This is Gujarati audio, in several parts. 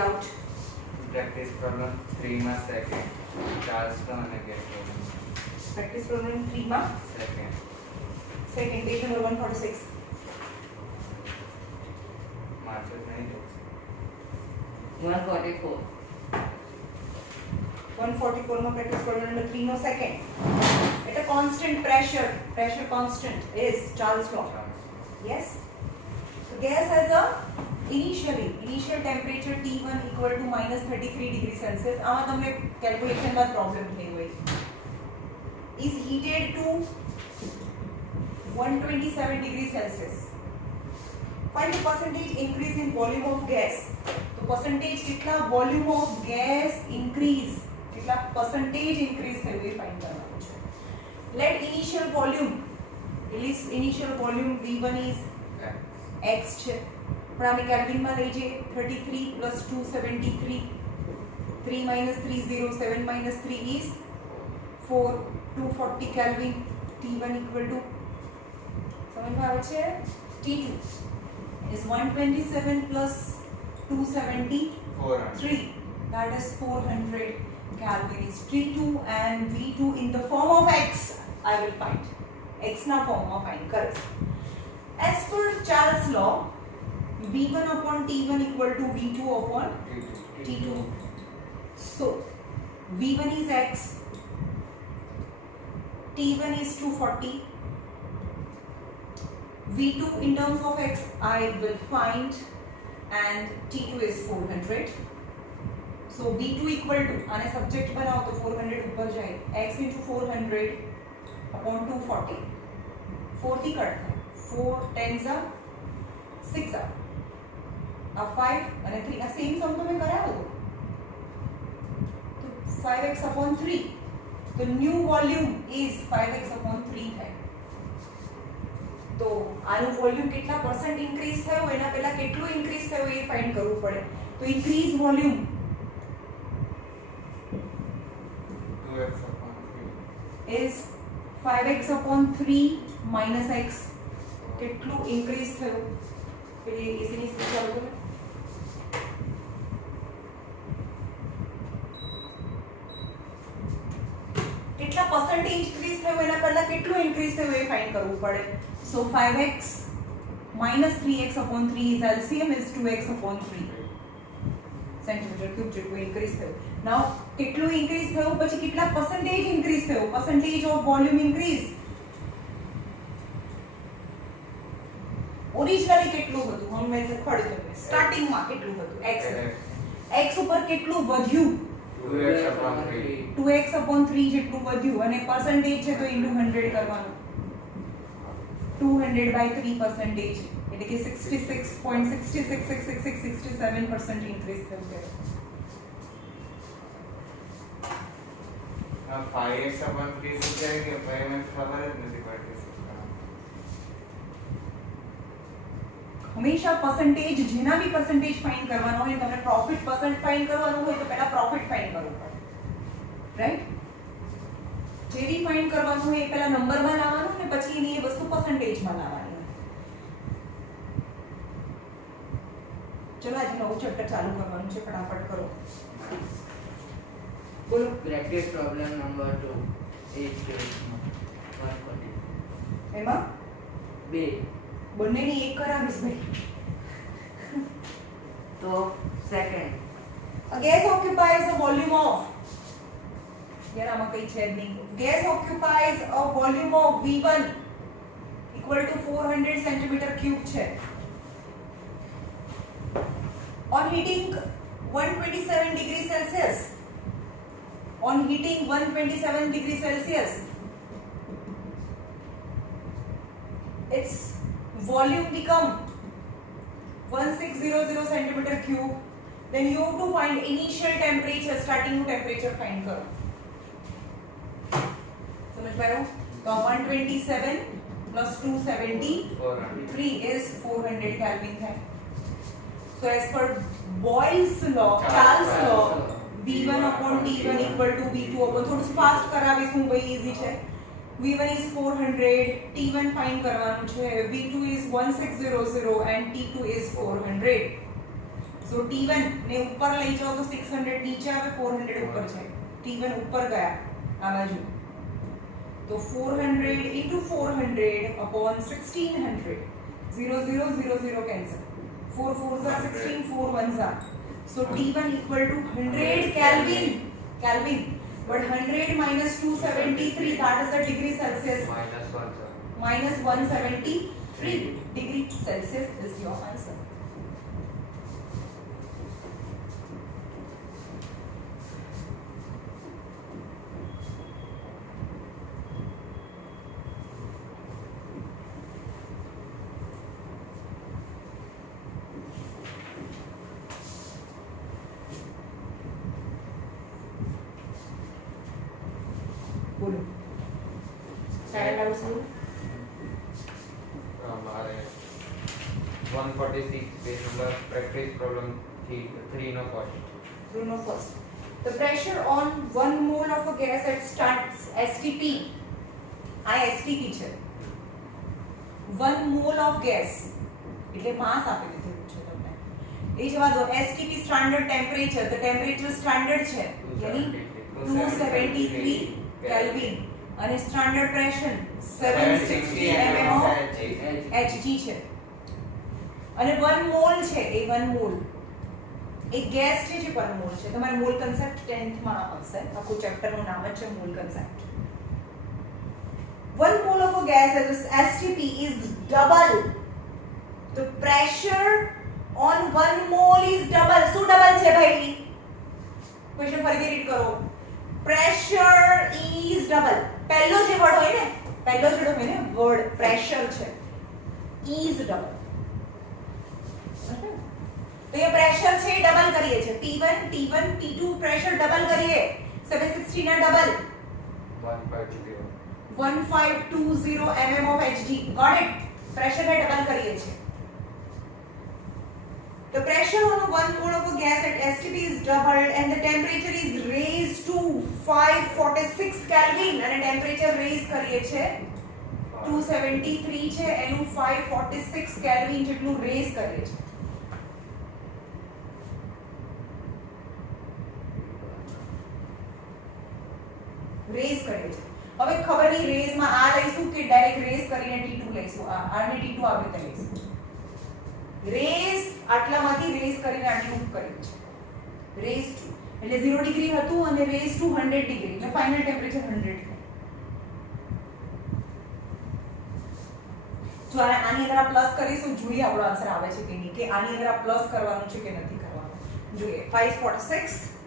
out. Practice problem 3 માં second. Charleston અને get problem. Practice problem 3 માં Second. second, page number 146. Marches नहीं देख 144. 144 માં practice problem number 3 no second. At a constant pressure constant is Charles law. Yes. So gas has a initial temperature T1 equal to -33 degree Celsius. આમાં તમને calculation માં problem થઈ હોય. Is heated to 127 degree Celsius. Find the percentage increase in volume of gas. तो percentage कितना volume of gas increase कितना percentage increase થયું એ find કરવાનું છે. Let initial volume V1 is x છે પણ આને કેલ્વિન માં લઈ જઈએ 33 plus 273 3 minus 30 7 minus 3 is 4 240 Kelvin T1 equal to समझ में આવે છે T2 is 127 plus 273 that is 400 Kelvin is T2 and V2 in the form of x I will find x na form માં find કરે. As per Charles law V1 upon T1 equal to V2 upon T2. So V1 is x, T1 is 240, V2 in terms of x I will find and T2 is 400. So V2 equal to आने subject बनाओ तो 400 ऊपर जाए x into 400 upon 240 40 कट है 4 10s are 6 are अब 5 અને 3 આ સેમ સમ તો મેં કરાવ્યો હતો તો 5x upon 3 the new volume is 5x upon 3 થાય તો આનું વોલ્યુમ કેટલા પરસેન્ટ ઇન્ક્રીઝ થયો એના પહેલા કેટલું ઇન્ક્રીઝ થયો એ ફાઇન્ડ કરવું પડે તો increase volume 2x upon 3 is 5x upon 3 minus x કેટલું ઇન્ક્રીઝ થયું પેલી ઇઝીલી સ્પીડ ચાલુ કરો કેટલા પરસેન્ટેજ ઇન્ક્રીઝ થયું એના પહેલા કેટલું ઇન્ક્રીઝ થયું એ ફાઇન્ડ કરવું પડે સો 5x minus 3x upon 3 is LCM is 2x upon 3 centimetre cube જેટલું ઇન્ક્રીઝ થયું નાઉ કેટલું ઇન્ક્રીઝ થયું પછી કેટલા પરસેન્ટેજ ઇન્ક્રીઝ થયું percentage of volume increase originally કેટલું હતું હું મેં લખાડી દઉં સ્ટાર્ટિંગ માં કેટલું હતું x x ઉપર કેટલું વધ્યું 2x upon 3 2x upon 3 જેટલું વધ્યું અને પરસેન્ટેજ છે તો ઇન્ટુ 100 કરવાનું 200 by 3% એટલે કે 66.666667% ઇન્ક્રીઝ થયું છે 5x upon 3 से क्या है कि 5 में खबर है नहीं पड़ती હંમેશા પરસેન્ટેજ જેના બી પરસેન્ટેજ ફાઇન્ડ કરવાનો હોય તમને પ્રોફિટ પરસેન્ટ ફાઇન્ડ કરવાનું હોય તો પહેલા પ્રોફિટ ફાઇન્ડ કરવું પડે રાઈટ જે બી ફાઇન્ડ કરવાનું હોય એ પહેલા નંબરમાં લાવવાનું ને પછી એની એ વસ્તુ પરસેન્ટેજમાં લાવવાની ચલો આજે નવું ચેપ્ટર ચાલુ કરવાનું છે ફટાફટ કરો બોલો Practice problem number 2. 140. એમાં B. બંનેની એક કરાવીશ ભાઈ तो second. A gas occupies a volume of यार आमा कई छेद नहीं gas occupies a volume of V1 equal to 400 centimeter cube છે on heating 127 degree Celsius on heating 127 degree Celsius its volume become 1600 centimeter cube then you have to find initial temperature starting temperature find करो समझ पाए हो तो 127 plus 273 is 400 Kelvin है so as per Boyle's law Charles law V1 upon T1 equal to V2 upon થોડું ફાસ્ટ કરાવીશ હું ભાઈ ઈઝી છે V1 is 400 T1 ફાઇન્ડ કરવાનું છે V2 is 1600 and T2 is 400 so T1 ने ऊपर લઈ જાઓ તો 600 નીચે આવે 400 ઉપર જાય T1 ઉપર ગયા આ બાજુ तो 400 into 400 upon 1600 0 0 0 0 cancel 4 4s are 16 4 1s are so T1 equal to 100 Kelvin but 100 minus 273 that is the degree Celsius minus 173 degree Celsius is your answer. बोलो स्टैंड आउट से हमारे 146 पेज नंबर प्रैक्टिस प्रॉब्लम 3 नो first Bruno first. The pressure on 1 mole of a gas at starts STP. I STP છે. 1 mole of gas એટલે માસ આપી દીધું છે તમને. એ જવા દો STP standard temperature the temperature standard છે यानी 273 કેલ્વિન અને standard pressure 760 mm of Hg છે. અને 1 મોલ છે એ 1 મોલ एक गैस છે જે 1 મોલ છે તમારે મોલ કન્સેપ્ટ 10th માં આવશે આખું ચેપ્ટર નું નામ જ છે mall concept 1 mole of a gas as STP is double the pressure on 1 mole is double શું ડબલ છે ભાઈ ક્વેશ્ચન ફરીથી રીડ કરો pressure is double પહેલો જે વર્ડ હોય ને વર્ડ પ્રેશર છે is double तो ये प्रेशर છે ડબલ કરીએ છે P1 T1 P2 pressure double કરીએ 760 ના double 1520 mm of Hg got it pressure ને ડબલ કરીએ છે the pressure on 1 mole of a gas at STP is doubled and the temperature is raised to 546 Kelvin અને ટેમ્પરેચર રેઝ કરીએ છે 273 છે એનું 546 Kelvin જેટલું રેઝ કરીએ છે રેઝ કરીએ છે હવે ખબર નહીં રેઝ માં આ લઈશું કે ડાયરેક્ટ રેઝ કરીને T2 લઈશું આને T2 આ રીતે લઈશું રેઝ આટલામાંથી રેઝ કરીને આટલું કર્યું છે રેઝ ટુ એટલે 0 ડિગ્રી હતું અને રેઝ ટુ 100 ડિગ્રી એટલે ફાઇનલ ટેમ્પરેચર 100 થાય જો આની અંદર આ પ્લસ કરીશું જોઈએ આપણો આન્સર આવે છે કે નહીં કે આની અંદર આ પ્લસ કરવાનું છે કે નથી કરવાનું જોઈએ 546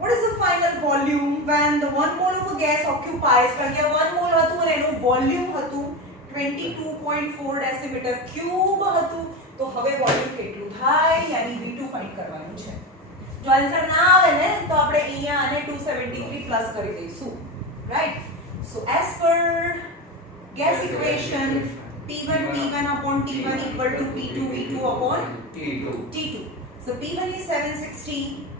What is the final volume when the 1 mole of a gas occupies કારણ કે 1 mole હતું અને એનું વોલ્યુમ હતું 22.4 ડેસીમીટર ક્યુબ હતું તો હવે વોલ્યુમ કેટલું થાય યાની V2 ફાઇન્ડ કરવાનું છે જો આન્સર ના આવે ને તો આપણે અહીંયા આને 273 પ્લસ કરી દઈશું right so as per gas equation P1 upon T1 equal to P2 V2 upon T2 so P1 is 760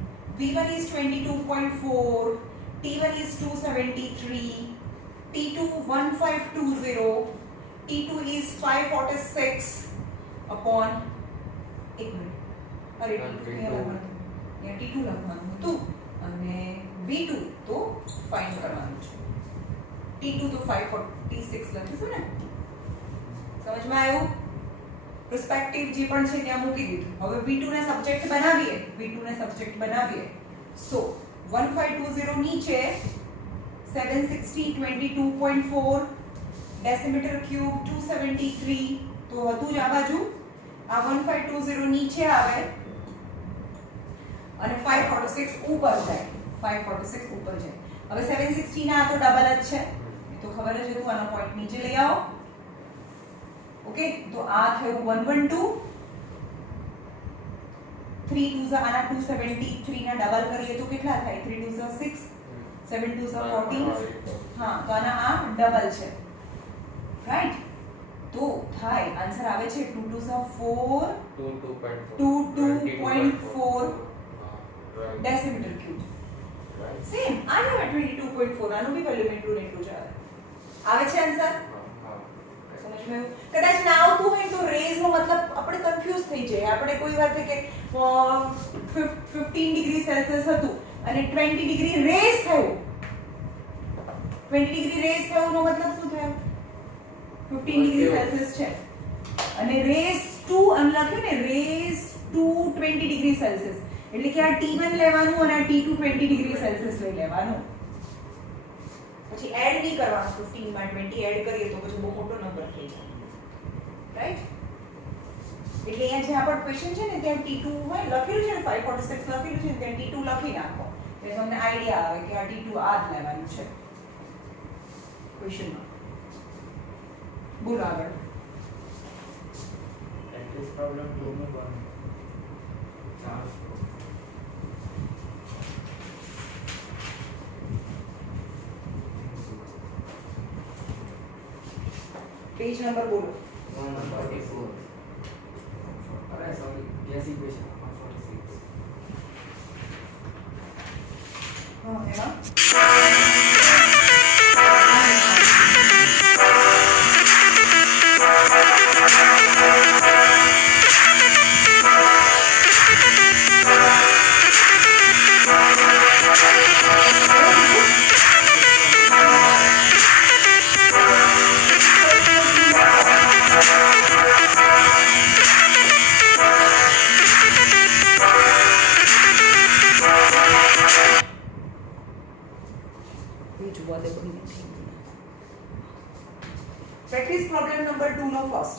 V1 is 22.4, T1 is 273, T2 1520, T2 is 546 upon 1 minute. अरे T2 यहाँ T2 લખવાનું હતું અને V2 તો ફાઇન્ડ કરવાનું છે T2 તો 546 લખીશું ને સમજમાં આવ્યું perspective જે પણ છે ત્યાં મૂકી દીધું હવે V2 ને સબ્જેક્ટ બનાવીએ so 1520 નીચે 760 22.4 ડેસીમીટર ક્યુબ 273 તો હતું જ આ બાજુ આ 1520 નીચે આવે અને 546 ઉપર જાય હવે 760 ના તો ડબલ જ છે તો ખબર જ હતું આનો પોઈન્ટ નીચે લઈ આવો ओके तो आ થયું 112 3 2 આના 273 ના ડબલ કરીએ તો કેટલા થાય 3 2 6 7 2 14 હા તો આના આ ડબલ છે રાઈટ તો થાય આન્સર આવે છે 2 2 4 22.4 ડેસીમીટર ક્યુબ સેમ આ આવે 22.4 આનું બી વેલ્યુ એટલું જ આવે છે આન્સર समझ સમજમાં કદાચ ના આવતું હોય તો રેઝ નો મતલબ આપણે કન્ફ્યુઝ થઈ જાય આપણે કોઈ વાત કે 15 ડિગ્રી સેલ્સિયસ હતું અને 20 ડિગ્રી રેઝ થયું 20 ડિગ્રી રેઝ થયું નો મતલબ શું થયો 15 ડિગ્રી સેલ્સિયસ છે અને રેઝ ટુ અને લખ્યું ને રેઝ ટુ 20 ડિગ્રી સેલ્સિયસ એટલે કે આ T1 લેવાનું અને આ T2 20 ડિગ્રી સેલ્સિયસ લઈ લેવાનું પછી એડ નહીં કરવાનું 15 માં 20 એડ કરીએ તો પછી બહુ મોટો નંબર થઈ જાય રાઈટ એટલે અહીંયા જ્યાં પણ ક્વેશ્ચન છે ને ત્યાં T2 હોય લખેલું છે ને 546 લખેલું છે ત્યાં T2 લખી નાખો એટલે તમને આઈડિયા આવે કે આ T2 આ જ લેવાનું છે ક્વેશ્ચનમાં બોલો આગળ પ્રેક્ટિસ પ્રોબ્લેમ 2 में बन चार्ज पेज नंबर बोलो 144. Alright, sorry. Guess equation 146. हाँ है ना practice problem number 2 નો first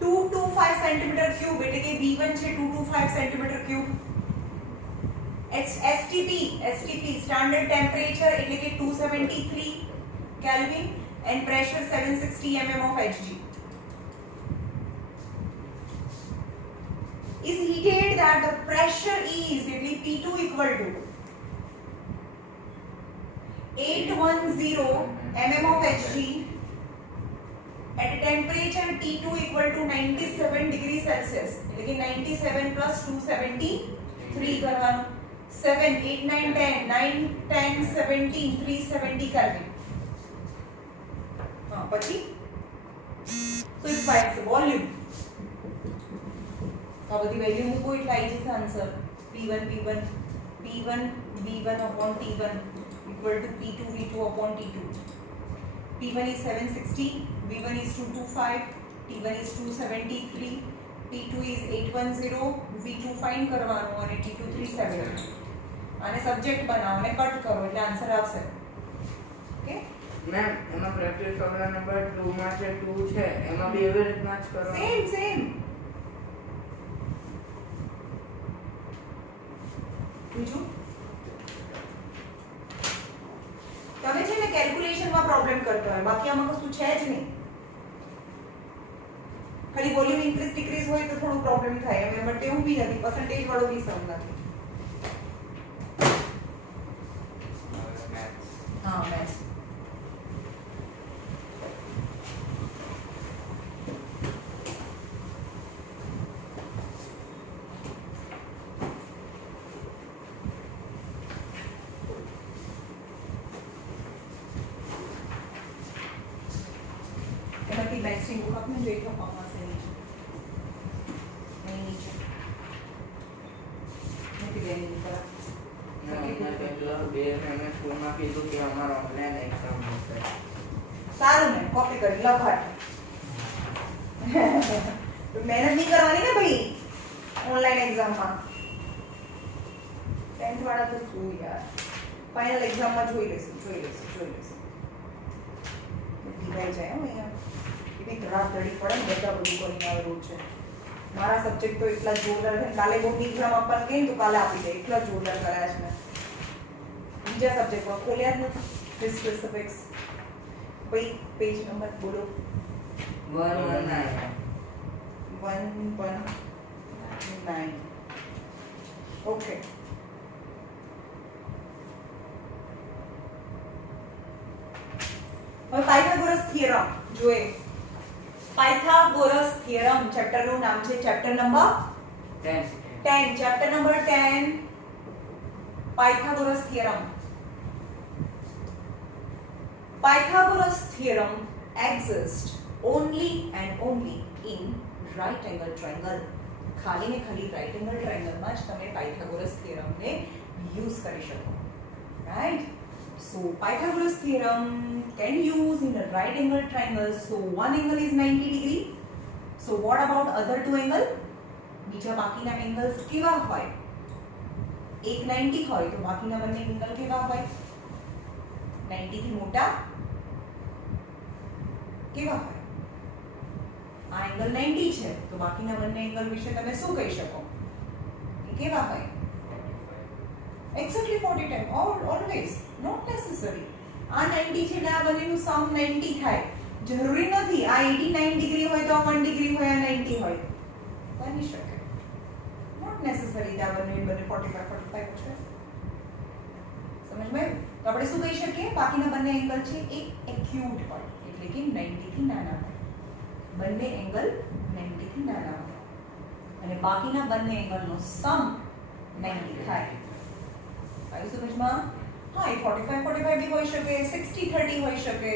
225 centimeter cube એટલે કે V1 છે 225 centimeter cube STP standard temperature એટલે કે 273 Kelvin and pressure 760 mm of Hg is heated that the pressure is એટલે P2 equal to 810 mm of Hg at a temperature T2 equal to 97 degree Celsius એટલે કે 97 plus 273 કરવાનું 7 8 9 10 9 10 17 370 Kelvin હા પછી so it finds the volume આ બધી વેલ્યુ મૂકો એટલે આવી જશે answer P1 V1 upon T1 equal to P2 V2 upon T2 P1 is 760 V1 is 225 T1 is 273 P2 is 810 V2 find કરવાનો અને T2 370 આને સબ્જેક્ટ બનાવો અને કટ કરો એટલે આન્સર આવશે ઓકે મેમ એમાં પ્રેક્ટિસ પ્રોબ્લેમ નંબર 2 માં છે 2 છે એમાં બી એવી રીતના જ કરો સેમ બીજું તમે છે ને કેલ્ક્યુલેશનમાં પ્રોબ્લેમ કરતો હોય બાકી આમાં કશું છે જ નહીં ખાલી વોલ્યુમ ઇન્ક્રીઝ ડિક્રીઝ હોય તો થોડું પ્રોબ્લેમ થાય એમ બટ એવું બી નથી પર્સન્ટેજ વાળો બી સમ નથી मैथ्स હા મેથ્સ એમાંથી બેસ્ટિંગ બુક આપને જો એટલો ફોર્મ હશે નહીં નીચે નથી બેની ઉપર મેં પહેલા બે મેં સ્કૂલમાં કીધું કે અમારો ઓનલાઈન એક્ઝામ હશે સારું ને કોપી કરી લખાટ તો મહેનત નહીં કરવાની ને ભાઈ ઓનલાઈન એક્ઝામમાં 10th વાળા તો શું યાર ફાઇનલ એક્ઝામમાં જોઈ લેશું દીવાઈ જાય હો અહીંયા એવી ધડાક ધડી પડે ને બધા બધું કરીને આવેલું છે મારા સબ્જેક્ટ તો એટલા જોરદાર છે કાલે બોર્ડની એક્ઝામ આપવાનું કહીને તો કાલે આપી દે એટલા જોરદાર કર્યા છે મેં બીજા સબ્જેક્ટમાં ખોલ્યા જ નથી હિસ્ટ્રી સબ્જેક્ટ્સ ભાઈ પેજ નંબર બોલો 119 ઓકે હવે પાયથાગોરસ થિયરમ જોઈએ પાયથાગોરસ થિયરમ ચેપ્ટર નું નામ છે chapter number 10 chapter number 10 Pythagoras theorem Pythagoras theorem exists only and only in right angle triangle. ખાલી ને ખાલી right angle triangle માં જ તમે પાયથાગોરસ થિયરમ ને યુઝ કરી શકો, right? So Pythagoras theorem can use in a right angle triangle. So one angle is 90 degree. So what about other two angle? બીજા બાકીના એંગલ્સ કેવા હોય? એક 90 હોય તો બાકીના બંને એંગલ કેવા હોય? 90 થી મોટા કેવા હોય? આ એંગલ 90 છે તો બાકીના બંને એંગલ વિશે તમે શું કહી શકો? એ કેવા હોય? Exactly 40 times, always, not necessary. આ 90 છે એટલે આ બંનેનું સમ 90 થાય. જરૂરી નથી આ 89 ડિગ્રી હોય તો આ 1 ડિગ્રી હોય, આ 90 હોય. બની શકે. Not necessary that બંને 45 છે. સમજમાં? તો આપણે શું કહી શકીએ? બાકીના બંને એંગલ છે એ એક્યુટ હોય, એટલે કે 90 થી નાના હોય. બંને એંગલ 90 થી નાના હોય અને બાકીના બંને એંગલનો સમ 90 થાય. આવી સમજમાં? હા, એ 45 બી હોઈ શકે, 60-30 હોઈ શકે.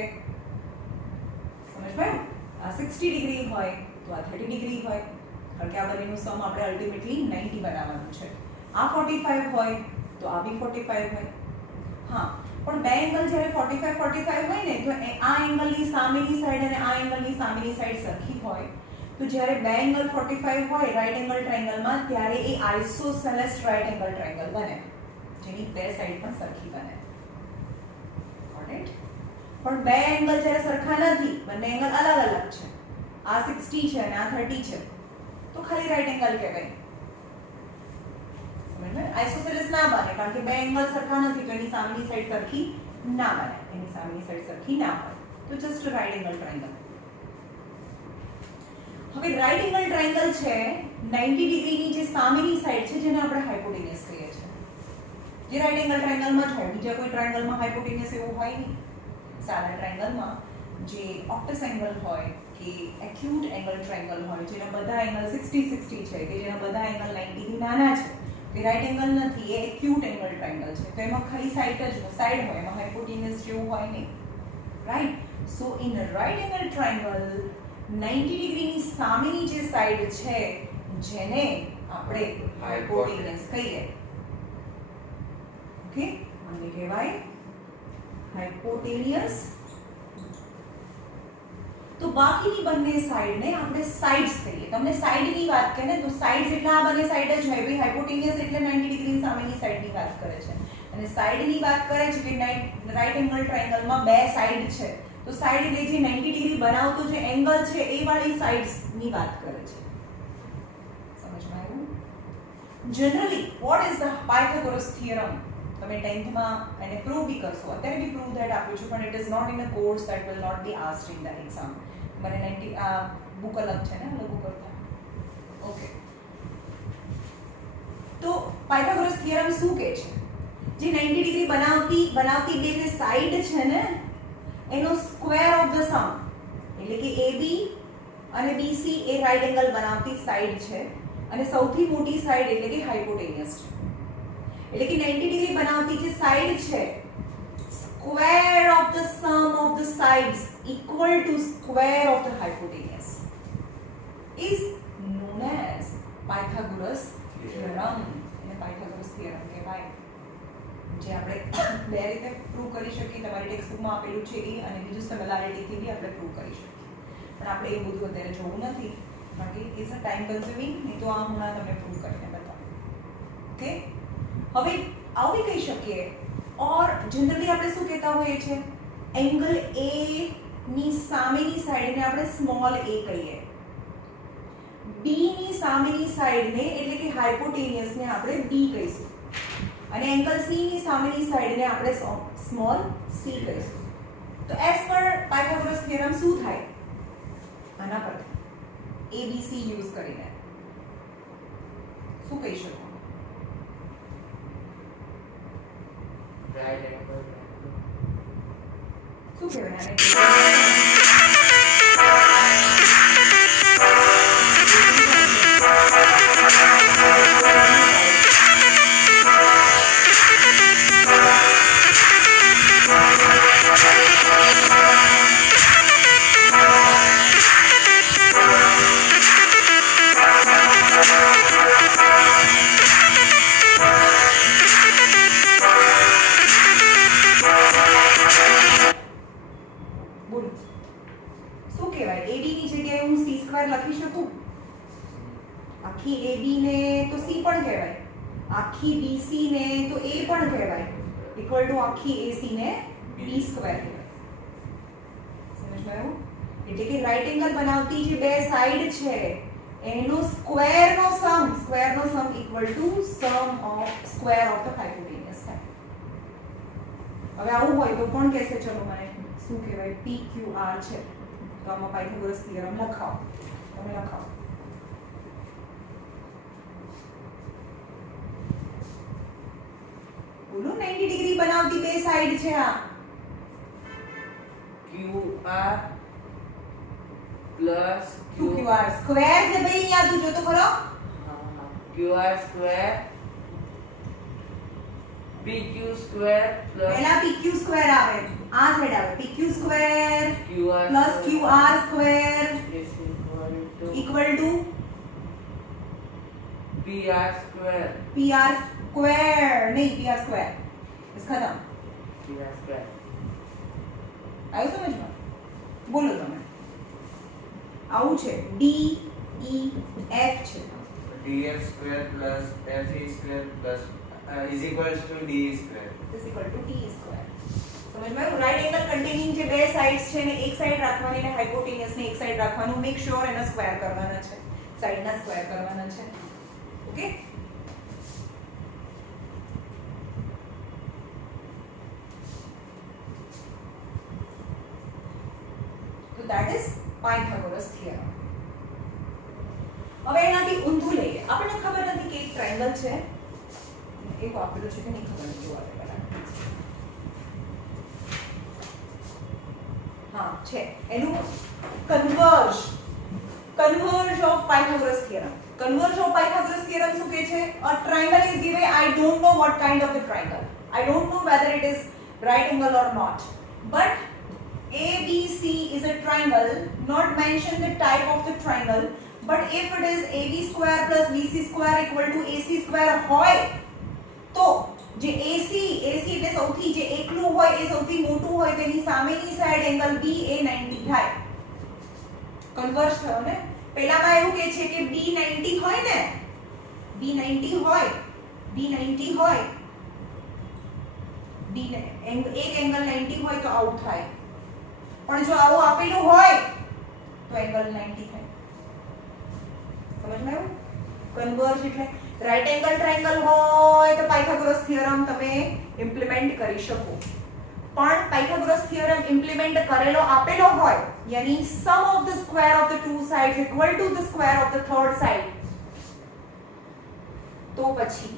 સમજમાં? આ 60 ડિગ્રી હોય તો આ 30 ડિગ્રી હોય, કારણ કે આ બંનેનું સમ આપણે અલ્ટિમેટલી 90 બનાવવાનું છે. આ 45 હોય તો આ બી 45 હોય. હા, પણ બે એંગલ જ્યારે 45 હોય ને તો આ એંગલની સામેની સાઈડ અને આ એંગલની સામેની સાઈડ સરખી હોય, તો જ્યારે બે એંગલ 45 હોય રાઈટ એંગલ ટ્રાયેંગલમાં ત્યારે એ આઇસોસેલેસ રાઈટ એંગલ ટ્રાયેંગલ બને, જેની બે સાઈડ પણ સરખી બને. Got it? પણ બે એંગલ જ્યારે સરખા નથી, બંને એંગલ અલગ અલગ છે, આ 60 છે અને આ 30 છે, તો ખાલી રાઈટ એંગલ કહેવાય. સમજ્યા? આઇસોસેલેસ ના બને કારણ કે બે એંગલ સરખા નથી, તો એની સામેની સાઈડ સરખી ના બને, એની સામેની સાઈડ સરખી ના હોય, તો જસ્ટ રાઈટ એંગલ ટ્રાયેંગલ. હવે રાઈટ એંગલ ટ્રાયેંગલ છે 90 ડિગ્રીની જે સામેની સાઈડ છે જેને આપણે હાઇપોટેન્યુસ કહીએ છીએ, જે રાઈટ એંગલ ટ્રાયેંગલમાં જ હોય, બીજા કોઈ ટ્રાયેંગલમાં હાઇપોટેન્યુસ એવું હોય નહીં. સાદા ટ્રાયેંગલમાં જે ઓક્ટસ એંગલ હોય કે એક્યુટ એંગલ ટ્રાયેંગલ હોય, જેના બધા એંગલ 60-60 છે, કે જેના બધા એંગલ 90 થી નાના છે, એ રાઈટ એંગલ નથી, એ એક્યુટ એંગલ ટ્રાયેંગલ છે. તો એમાં ખાલી સાઈડ હોય, એમાં હાઇપોટેન્યુસ જેવું હોય નહીં, right? So in right angle triangle 90 ડિગ્રીની સામેની જે સાઈડ છે જેને આપણે હાઇપોટેન્યુસ કહીએ, ઓકે, આને કહેવાય હાઇપોટેન્યુસ. તો બાકીની બંને સાઈડને આપણે સાઇડ્સ કહીએ. તમને સાઈડની વાત કહે ને તો સાઇડ્સ એટલે આ બંને સાઈડ જ હોય. ભાઈ હાઇપોટેન્યુસ એટલે 90 ડિગ્રીની સામેની સાઈડની વાત કરે છે, અને સાઈડની વાત કરે છે કે રાઈટ એંગલ ટ્રાયેંગલમાં બે સાઈડ છે, તો સાઈડ એટલે જે 90 ડિગ્રી બનાવતો જે એંગલ છે એ વાળી સાઇડ્સની વાત કરે છે. સમજમાં આવ્યું? Generally what is the Pythagoras theorem? તમે 10th માં એને પ્રૂવ બી કરશો, અત્યારે બી પ્રૂવ ધેટ આપ્યું છું, પણ it is not in a course that will not be asked in the exam. મને 90 આ બુક અલગ છે ને, અલગ કરતા. ઓકે, તો પાયથાગોરસ થિયરમ શું કહે છે? જે 90 ડિગ્રી બનાવતી બે જે સાઈડ છે ને એનો સ્ક્વેર ઓફ ધ સમ, એટલે કે AB અને BC એ રાઈટ એંગલ બનાવતી સાઈડ છે, અને સૌથી મોટી સાઈડ એટલે કે હાઇપોટેન્યુસ છે. એટલે કે 90 ડિગ્રી બનાવતી જે સાઈડ છે, square of the sum of the sides equal to square of the hypotenuse is known as Pythagoras theorem. એને પાયથાગોરસ થિયરમ કહેવાય. જે આપણે બે રીતે પ્રૂવ કરી શકીએ, તમારી ટેક્સ્ટ બુકમાં આપેલું છે એ, અને બીજું સિમિલારિટીથી બી આપણે પ્રૂવ કરી શકીએ, પણ આપણે એ બધું અત્યારે જોવું નથી કારણ કે ઇટ્સ અ ટાઈમ કન્ઝ્યુમિંગ. નહીં તો આ હમણાં તમને પ્રૂવ કરીને બતાવું. ઓકે, હવે આવું બી કહી શકીએ, ઓર જનરલી આપણે શું કહેતા હોઈએ છીએ, એંગલ એ ની સામેની સાઈડને આપણે સ્મોલ એ કહીએ, બી ની સામેની સાઈડને એટલે કે હાઇપોટેન્યુસને આપણે બી કહીશું, અને એંગલ સી ની સામેની સાઈડને આપણે સ્મોલ સી કહીશું. તો એઝ પર પાયથાગોરસ થિયરમ શું થાય? આના પરથી ABC યુઝ કરીને શું કહી શકો? રાઈટ એંગલ શું કહેવાય આને? બોલો શું કહેવાય? AB ની જગ્યાએ હું c² લખી શકું? આખી AB ને તો c પણ કહેવાય, આખી BC ને તો a પણ કહેવાય, ઇક્વલ ટુ આખી AC ને b² કહેવાય. સમજમાં આવ્યું? એટલે કે રાઈટ એંગલ બનાવતી જે બે સાઈડ છે એનો સ્ક્વેરનો sum equal to sum of square of the hypotenuse થાય. હવે આવું હોય તો કોણ કહેશે? ચલો મને શું કહેવાય? PQR છે તો આમાં પાયથાગોરસ થિયરમ લખાવો. તમે લખાવો. બોલો 90 ડિગ્રી બનાવતી બે સાઈડ છે આ. QR પ્લસ શું QR સ્ક્વેર છે ભાઈ? અહીંયા તું જોતો ખરો? QR square PQ square plus પહેલા PQ સ્ક્વેર આવે, આ સાઈડ આવે PQ square QR plus QR square is equal to equal to PR square PR square નહીં PR સ્ક્વેર. બસ ખતમ. PR square. આવ્યું સમજમાં? બોલો તમે. આવું છે D E F છે. df square plus fe square plus is equals to d square. is equal to T square. સમજમાં આવ્યું? રાઈટ એંગલ કન્ટેનિંગ જે બે સાઈડ્સ છે ને એક સાઈડ રાખવાની ને હાઇપોટેન્યુઅસ ને એક સાઈડ રાખવાનું. મેક શ્યોર એના સ્ક્વેર કરવાના છે, સાઈડના સ્ક્વેર કરવાના છે. ઓકે? તો that is પાયથાગોરસ થિયરમ. હવે એનાથી ઊંધું લઈએ. આપણને ખબર નથી કે એક ટ્રાયેંગલ છે, એક આપેલું છે કે નહીં ખબર નથી. જોવા પહેલા હા છે એનું converge of Pythagoras theorem. Converge of Pythagoras theorem શું કહે છે? અ triangle is given. I don't know what kind of a triangle. I don't know whether it is right angle or not. But ABC is a triangle. Not mention the type of the triangle. But if it is AB square plus BC square equal to AC square હોય તો જે AC એટલે સૌથી જે એકલું હોય એ સૌથી મોટું હોય તેની સામેની સાઈડ એંગલ B એ 90 થાય. કન્વર્જ થયો ને? પહેલામાં એવું કહે છે કે B90 હોય ને, B90 હોય એક એંગલ 90 હોય તો આવું થાય. પણ જો આવું આપેલું હોય તો એંગલ 90 થાય. સમજમાં આવ્યું? કન્વર્જ એટલે રાઈટ એંગલ ટ્રાયેંગલ હોય તો પાયથાગોરસ થિયરમ તમે ઇમ્પ્લિમેન્ટ કરી શકો. પણ પાયથાગોરસ થિયરમ ઇમ્પ્લિમેન્ટ કરેલો આપેલો હોય યાની sum of the square of the two sides equal to the square of the third side, તો પછી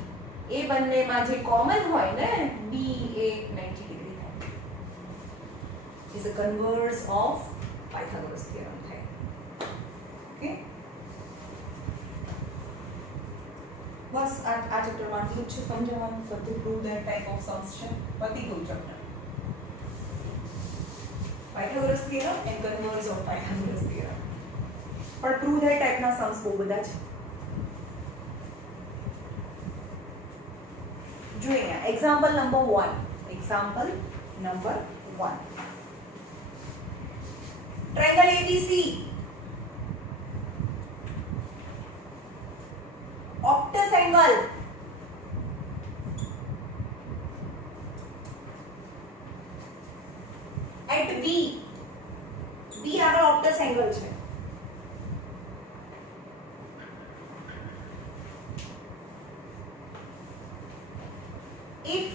એ બંનેમાં જે કોમન હોય ને B એ 90 ડિગ્રી થાય. is a converse of Pythagoras theorem થાય. ઓકે? બસ આ ચેપ્ટરમાં આટલું જ છે સમજાવવાનું. બધું prove that type of sums છે. પતી ગયું chapter. Pythagoras theorem and converse of Pythagoras theorem. પણ પ્રૂવ ધેટ ટાઈપના સમ્સ બહુ બધા છે. જોઈએ example number 1. Example number 1. Triangle ABC. Obtuse angle. At B. B આગળ obtuse angle છે. If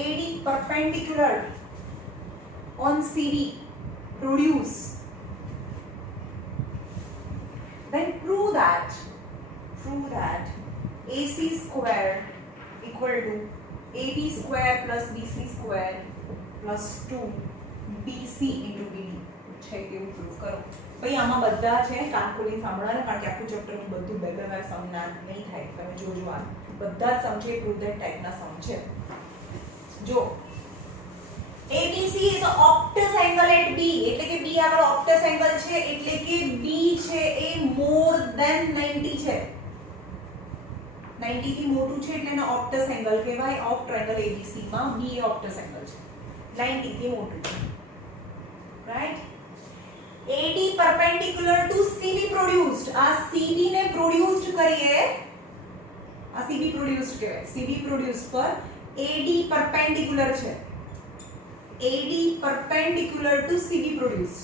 AD perpendicular on CD produce, then prove that AC square equal to AB square plus BC square plus 2 BC into BD છે એવું પ્રૂવ કરો. ભાઈ આમાં બધા છે કાનખોલી સાંભળવાના કારણ કે આખું ચેપ્ટર હું બધું બે વાર સમજના નહીં થાય. તમે જોજો આ બધા જ સમ છે પ્રૂવ ધેટ ટાઈપના સમ છે. જો ABC is a obtuse angle at B એટલે કે B આગળ obtuse angle છે એટલે કે B છે એ more than 90 છે. 90 થી મોટું છે એટલે એને obtuse angle કહેવાય. ઓફ ટ્રાયેંગલ ABC માં B એ obtuse angle છે. 90 થી મોટું છે. right? AD perpendicular to CB produced. આ CB ને produced કરીએ, આ CB produced કહેવાય. CB produced પર AD perpendicular છે. AD perpendicular to CB produced.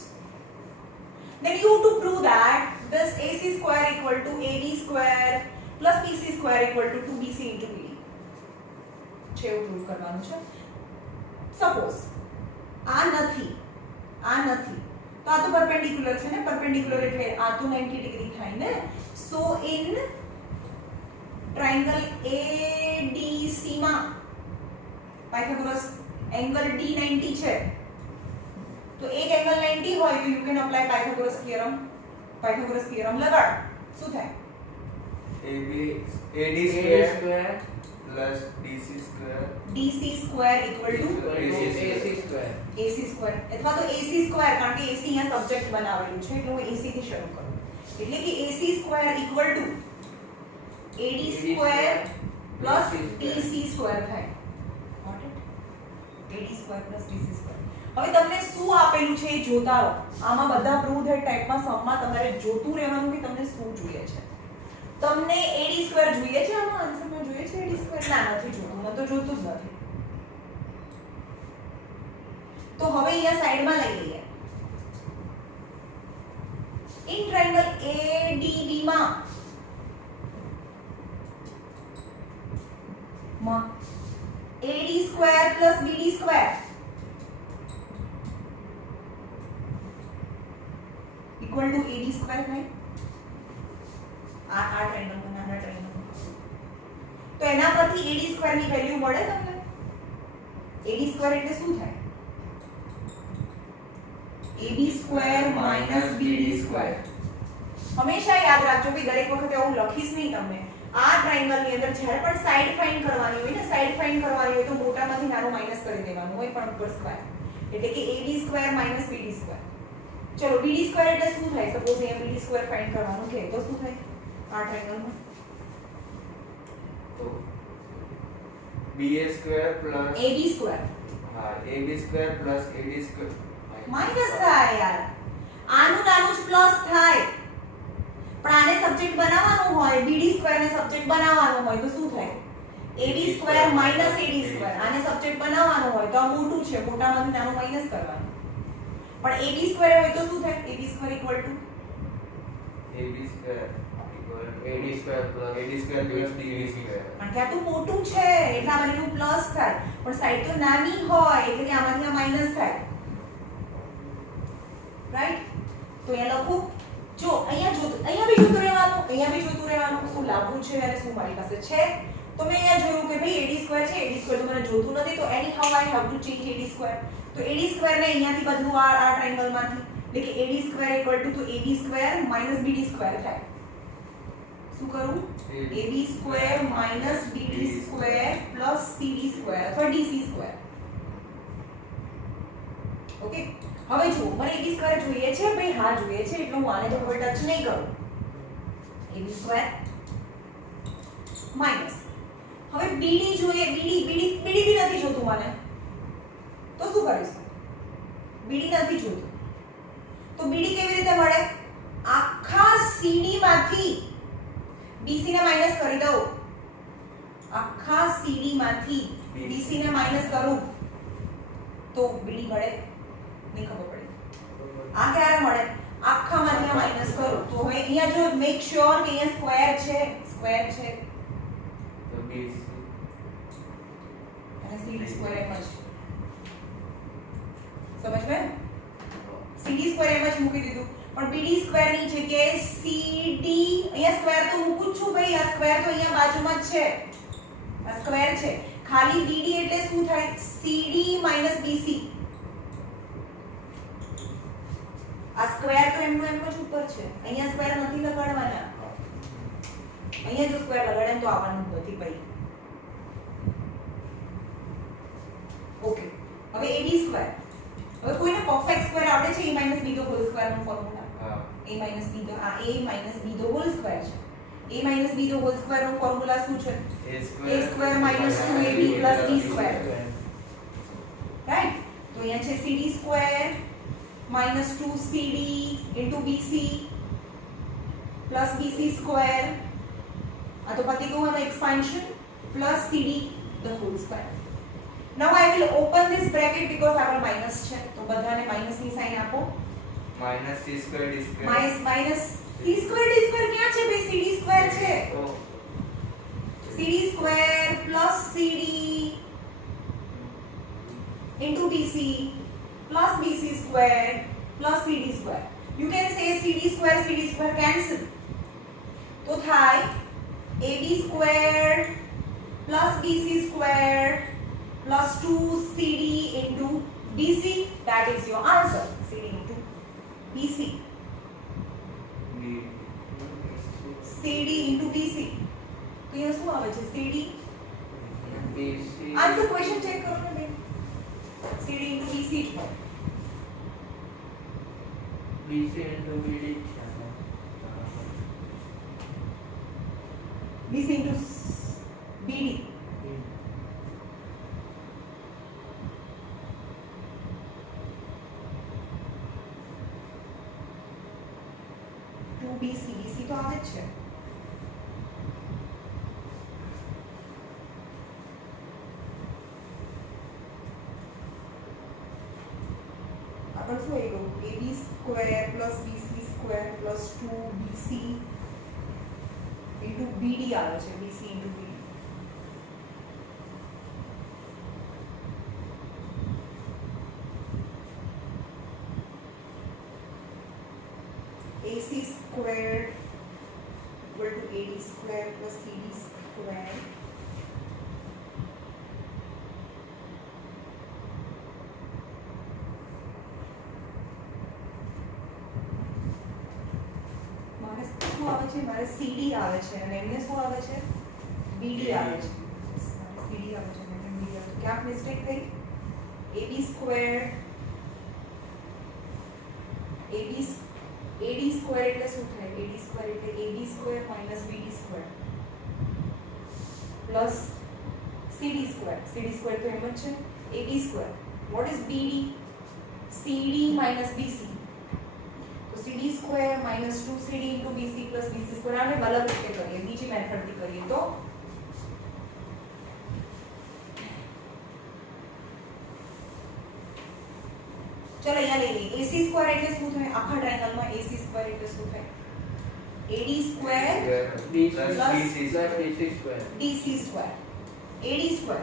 Then you have to prove that this AC square equal to AD square plus BC square equal to 2BC into BD. છે એવું પ્રૂવ કરવાનું છે. સપોઝ આ નથી, આ નથી, તો આ તો પરપેન્ડિક્યુલર છે ને, પરપેન્ડિક્યુલર એટલે આ તો 90 ડિગ્રી થાય ને. સો ઇન ટ્રાયેંગલ ADC માં પાયથાગોરસ એંગલ D90 છે, તો એક એંગલ 90 હોય તો you can apply Pythagoras theorem લગાડ. શું થાય? AD AD square square plus DC square DC square equal to AC square. AC square અથવા તો AC square, કારણ કે AC અહીંયા સબ્જેક્ટ બનાવેલું છે એટલે હું AC થી શરૂ કરું. એટલે કે AC square equal to AD square plus DC square થાય. Got it? AD square plus DC square. હવે તમને શું આપેલું છે એ જોતા રહો. આમાં બધા પ્રૂવ ધેટ ટાઈપમાં સમમાં તમારે જોતું રહેવાનું કે તમને શું જોઈએ છે. તમને AD સ્ક્વેર જોઈએ છે, આમાં આન્સરમાં જોઈએ છે AD સ્ક્વેર? ના, નથી જોતું, મને તો જોતું જ નથી. તો હવે અહીંયા સાઈડમાં લઈ લઈએ. ઇન ટ્રાયેંગલ ADB માં AD square plus BD square equal to AD square થાય. આ ટ્રાયેંગલ માં, નાના ટ્રાયેંગલ માં, તો એના પરથી AD સ્ક્વેર ની વેલ્યુ મળે તમને. AD સ્ક્વેર એટલે શું થાય? AB square minus BD square. હંમેશા યાદ રાખજો કે દરેક વખતે એવું લખીશ નહીં તમને. આ ટ્રાયેંગલ ની અંદર જ્યારે પણ સાઈડ ફાઇન્ડ કરવાની હોય ને, સાઈડ ફાઇન્ડ કરવાની હોય તો મોટામાંથી નાનું માઈનસ કરી દેવાનું હોય, પણ ઉપર સ્ક્વેર. એટલે કે AB square minus BD square. ચલો BD સ્ક્વેર એટલે શું થાય? સપોઝ અહીંયા BD સ્ક્વેર ફાઇન્ડ કરવાનું છે તો શું થાય આ ટ્રાયેંગલમાં? તો BA square plus AB square હા AB square plus AD square minus થાય યાર. આનું નાનું જ પ્લસ થાય, પણ આને સબ્જેક્ટ બનાવવાનું હોય, BD સ્ક્વેર ને સબ્જેક્ટ બનાવવાનું હોય તો શું થાય? AB square minus AD square. આને સબ્જેક્ટ બનાવવાનું હોય તો આ મોટું છે, મોટામાંથી નાનું માઈનસ કરવાનું. પણ AB સ્ક્વેર હોય તો શું થાય? AB square equal to AB square equal to AD square plus AD square plus DD square. કારણ કે આ તો મોટું છે એટલે આમાંનું પ્લસ થાય, પણ સાઈડ તો નાની હોય એટલે આમાંથી આ માઈનસ થાય. રાઈટ? તો અહીંયા લખું. જો અહીંયા બી જોતું રહેવાનું, અહીંયા બી જોતું રહેવાનું, શું લાવવું છે અને શું મારી પાસે છે. તો મેં અહીંયા જોયું કે ભાઈ AD સ્ક્વેર છે, AD સ્ક્વેર તો મને જોતું નથી, તો એની how I have to change AD square. તો AD સ્ક્વેર ને અહીંયાથી બદલું આ ટ્રાયેંગલ માંથી, એટલે કે AD square equal to AB square minus BD square થાય. શું કરું? AB square minus BD square plus CD square અથવા DC સ્ક્વેર. ઓકે, હવે જો મને AB સ્ક્વેર જોઈએ છે ભાઈ, હા જોઈએ છે, એટલે હું આને તો હવે ટચ નહીં કરું. AB સ્ક્વેર માઈનસ, હવે BD જોઈએ, BD બી નથી જોતું મને, તો શું કરીશું? BD નથી જોતું તો BD કેવી રીતે મળે? આખા CD માંથી BC ને માઈનસ કરી દઉં. આખા CD માંથી BC ને માઈનસ કરું તો BD મળે? નહીં ખબર પડી. આ ક્યારે મળે? આખામાંથી માઈનસ કરું તો હવે અહીંયા જો મેક શ્યોર કે અહીંયા સ્ક્વેર છે તો BC અને CD સ્ક્વેર એમ જ સમજ મેં? CD સ્ક્વેર એમ જ મૂકી દીધું, પણ BD સ્ક્વેર ની જગ્યાએ CD, અહીંયા સ્ક્વેર તો મૂકું જ છું ભાઈ, આ સ્ક્વેર તો અહીંયા બાજુમાં જ છે, આ સ્ક્વેર છે. ખાલી BD એટલે શું થાય? CD minus BC. આ સ્ક્વેર તો એમનો એમ જ ઉપર છે, અહીંયા સ્ક્વેર નથી લગાડવાના. અહીંયા જો સ્ક્વેર લગાડે તો આવવાનું નથી ભાઈ. ઓકે, હવે AB સ્ક્વેર. હવે કોઈને પરફેક્ટ સ્ક્વેર આવડે છે? a b the whole square નો ફોર્મ્યુલા. હા a b the whole square છે. a b the whole square નો ફોર્મ્યુલા શું છે? A a square minus 2ab plus d square. Right? તો અહીંયા છે CD square minus 2cd into bc plus bc square આ તો પતી ગયું આનું expansion plus cd the whole square. Now I will open this bracket because our minus છે તો બધાને minus ની સાઇન આપો. minus c square d square minus c square d square ક્યાં છે ભાઈ? cd square છે. oh cd square plus cd into bc plus bc square plus cd square. You can say cd square cancel. તો થાય ab squared plus bc squared plus 2cd into bc. That is your answer. cd into bc. cd into bc. તો ये શું આવે છે? cd. BC answer question check કરો ને બેન. cd into bc. BC into BD bc into bd. bc bc તો આવે જ છે. આગળ શું આવી ગયું? ab square plus bc square plus 2bc into bd આવે છે. bc into bd. ac squared equal to ad square plus cd square મારે શું આવે છે? મારે cd આવે છે અને એમને શું આવે છે? bd આવે છે. cd આવે છે અને એમને bd આવે છે. ક્યાંક મિસ્ટેક થઈ? ab squared ad square એટલે શું થાય? ad square એટલે ab square minus bd square plus cd square. cd square તો એમ જ છે. ab square. what is bd? cd minus bc. તો cd square minus 2cd into bc plus bc square. આને અલગ રીતે કરીએ, બીજી મેથડથી કરીએ તો ચલો અહીંયા લઈ લઈએ. ac સ્ક્વેર એટલે શું થાય? આખા ટ્રાયેંગલમાં ac સ્ક્વેર એટલે શું થાય? ad square BC plus BC BC square dc square. ad square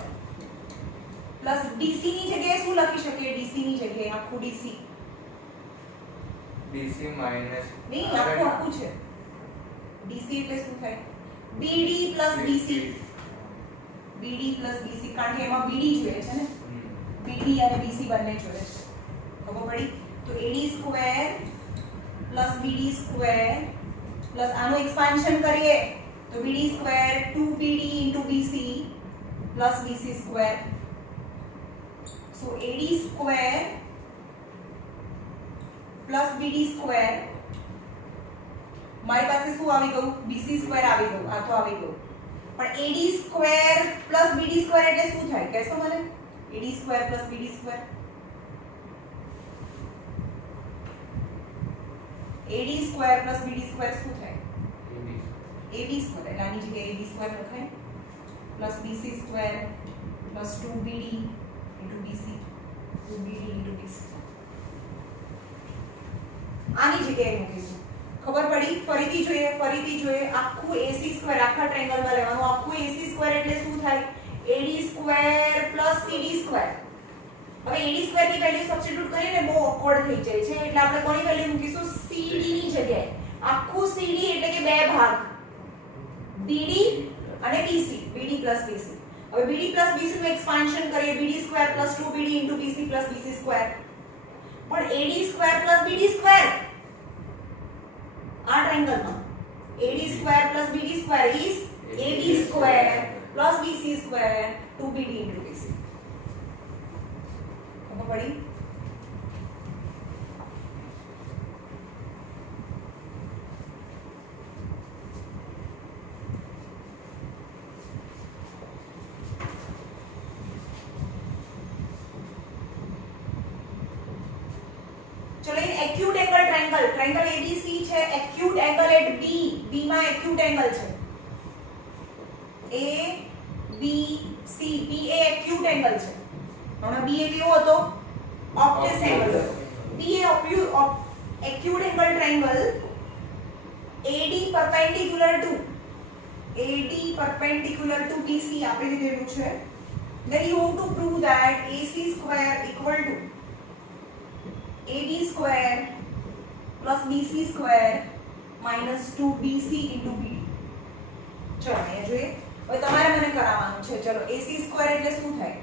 plus dc ની જગ્યાએ શું લખી શકીએ? dc ની જગ્યાએ આખું dc. bc minus નહીં, આખું છે. dc એટલે શું થાય? bd plus bc. bd plus bc કારણ કે એમાં bd જોઈએ છે ને. bd અને bc બંને જોઈએ છે. ખબર પડી? તો ad square plus bd square plus આનું એક્સપાન્શન કરીએ તો bd square 2bd into bc plus bc square. So ad square plus bd square. મારી પાસે શું આવી ગયું? bc સ્ક્વેર આવી ગયું. આ તો આવી ગયું. પણ ad square plus bd square એટલે શું થાય? કહેશો મને? ad square plus bd square. ad square plus bd square શું થાય? ab square. એટલે આની જગ્યાએ ab સ્ક્વેર લખાય plus bc square plus 2bd into bc 2bd into bc. આની જગ્યાએ મૂકીશું. ખબર પડી? ફરીથી જોઈએ આખું ac સ્ક્વેર આખા ટ્રાયેંગલમાં લેવાનું. આખું ac સ્ક્વેર એટલે શું થાય? ad square plus cd square. હવે ad સ્ક્વેર ની વેલ્યુ સબસ્ટિટ્યુટ કરીને બહુ ઓકવર્ડ થઈ જાય છે એટલે આપણે કોની વેલ્યુ મૂકીશું? cd ની જગ્યાએ. આખું cd એટલે કે બે ભાગ bd અને bc. bd plus bc. હવે bd plus bc નું એક્સપાન્શન કરીએ bd square plus 2bd into bc plus bc square. પણ ad square plus bd square આ ટ્રાયેંગલમાં ad square plus bd square is ab square plus bc square 2bd into bc. ખબર પડી? ચલો એક્યુટ એંગલ ટ્રાયેંગલ ABC છે એક્યુટ એંગલ એટ B માં એક્યુટ એંગલ છે A B C B A acute angle છે હમણાં B એ કેવો હતો ઓપ્ટિસ angle B A acute angle triangle AD perpendicular to BC આપણે લીધેલું છે. Then you have to prove that AC square equal to AD square plus BC square minus 2BC into BD. ચલો અહીંયા જોઈએ. હવે તમારે મને કરાવવાનું છે. ચલો AC square એટલે શું થાય?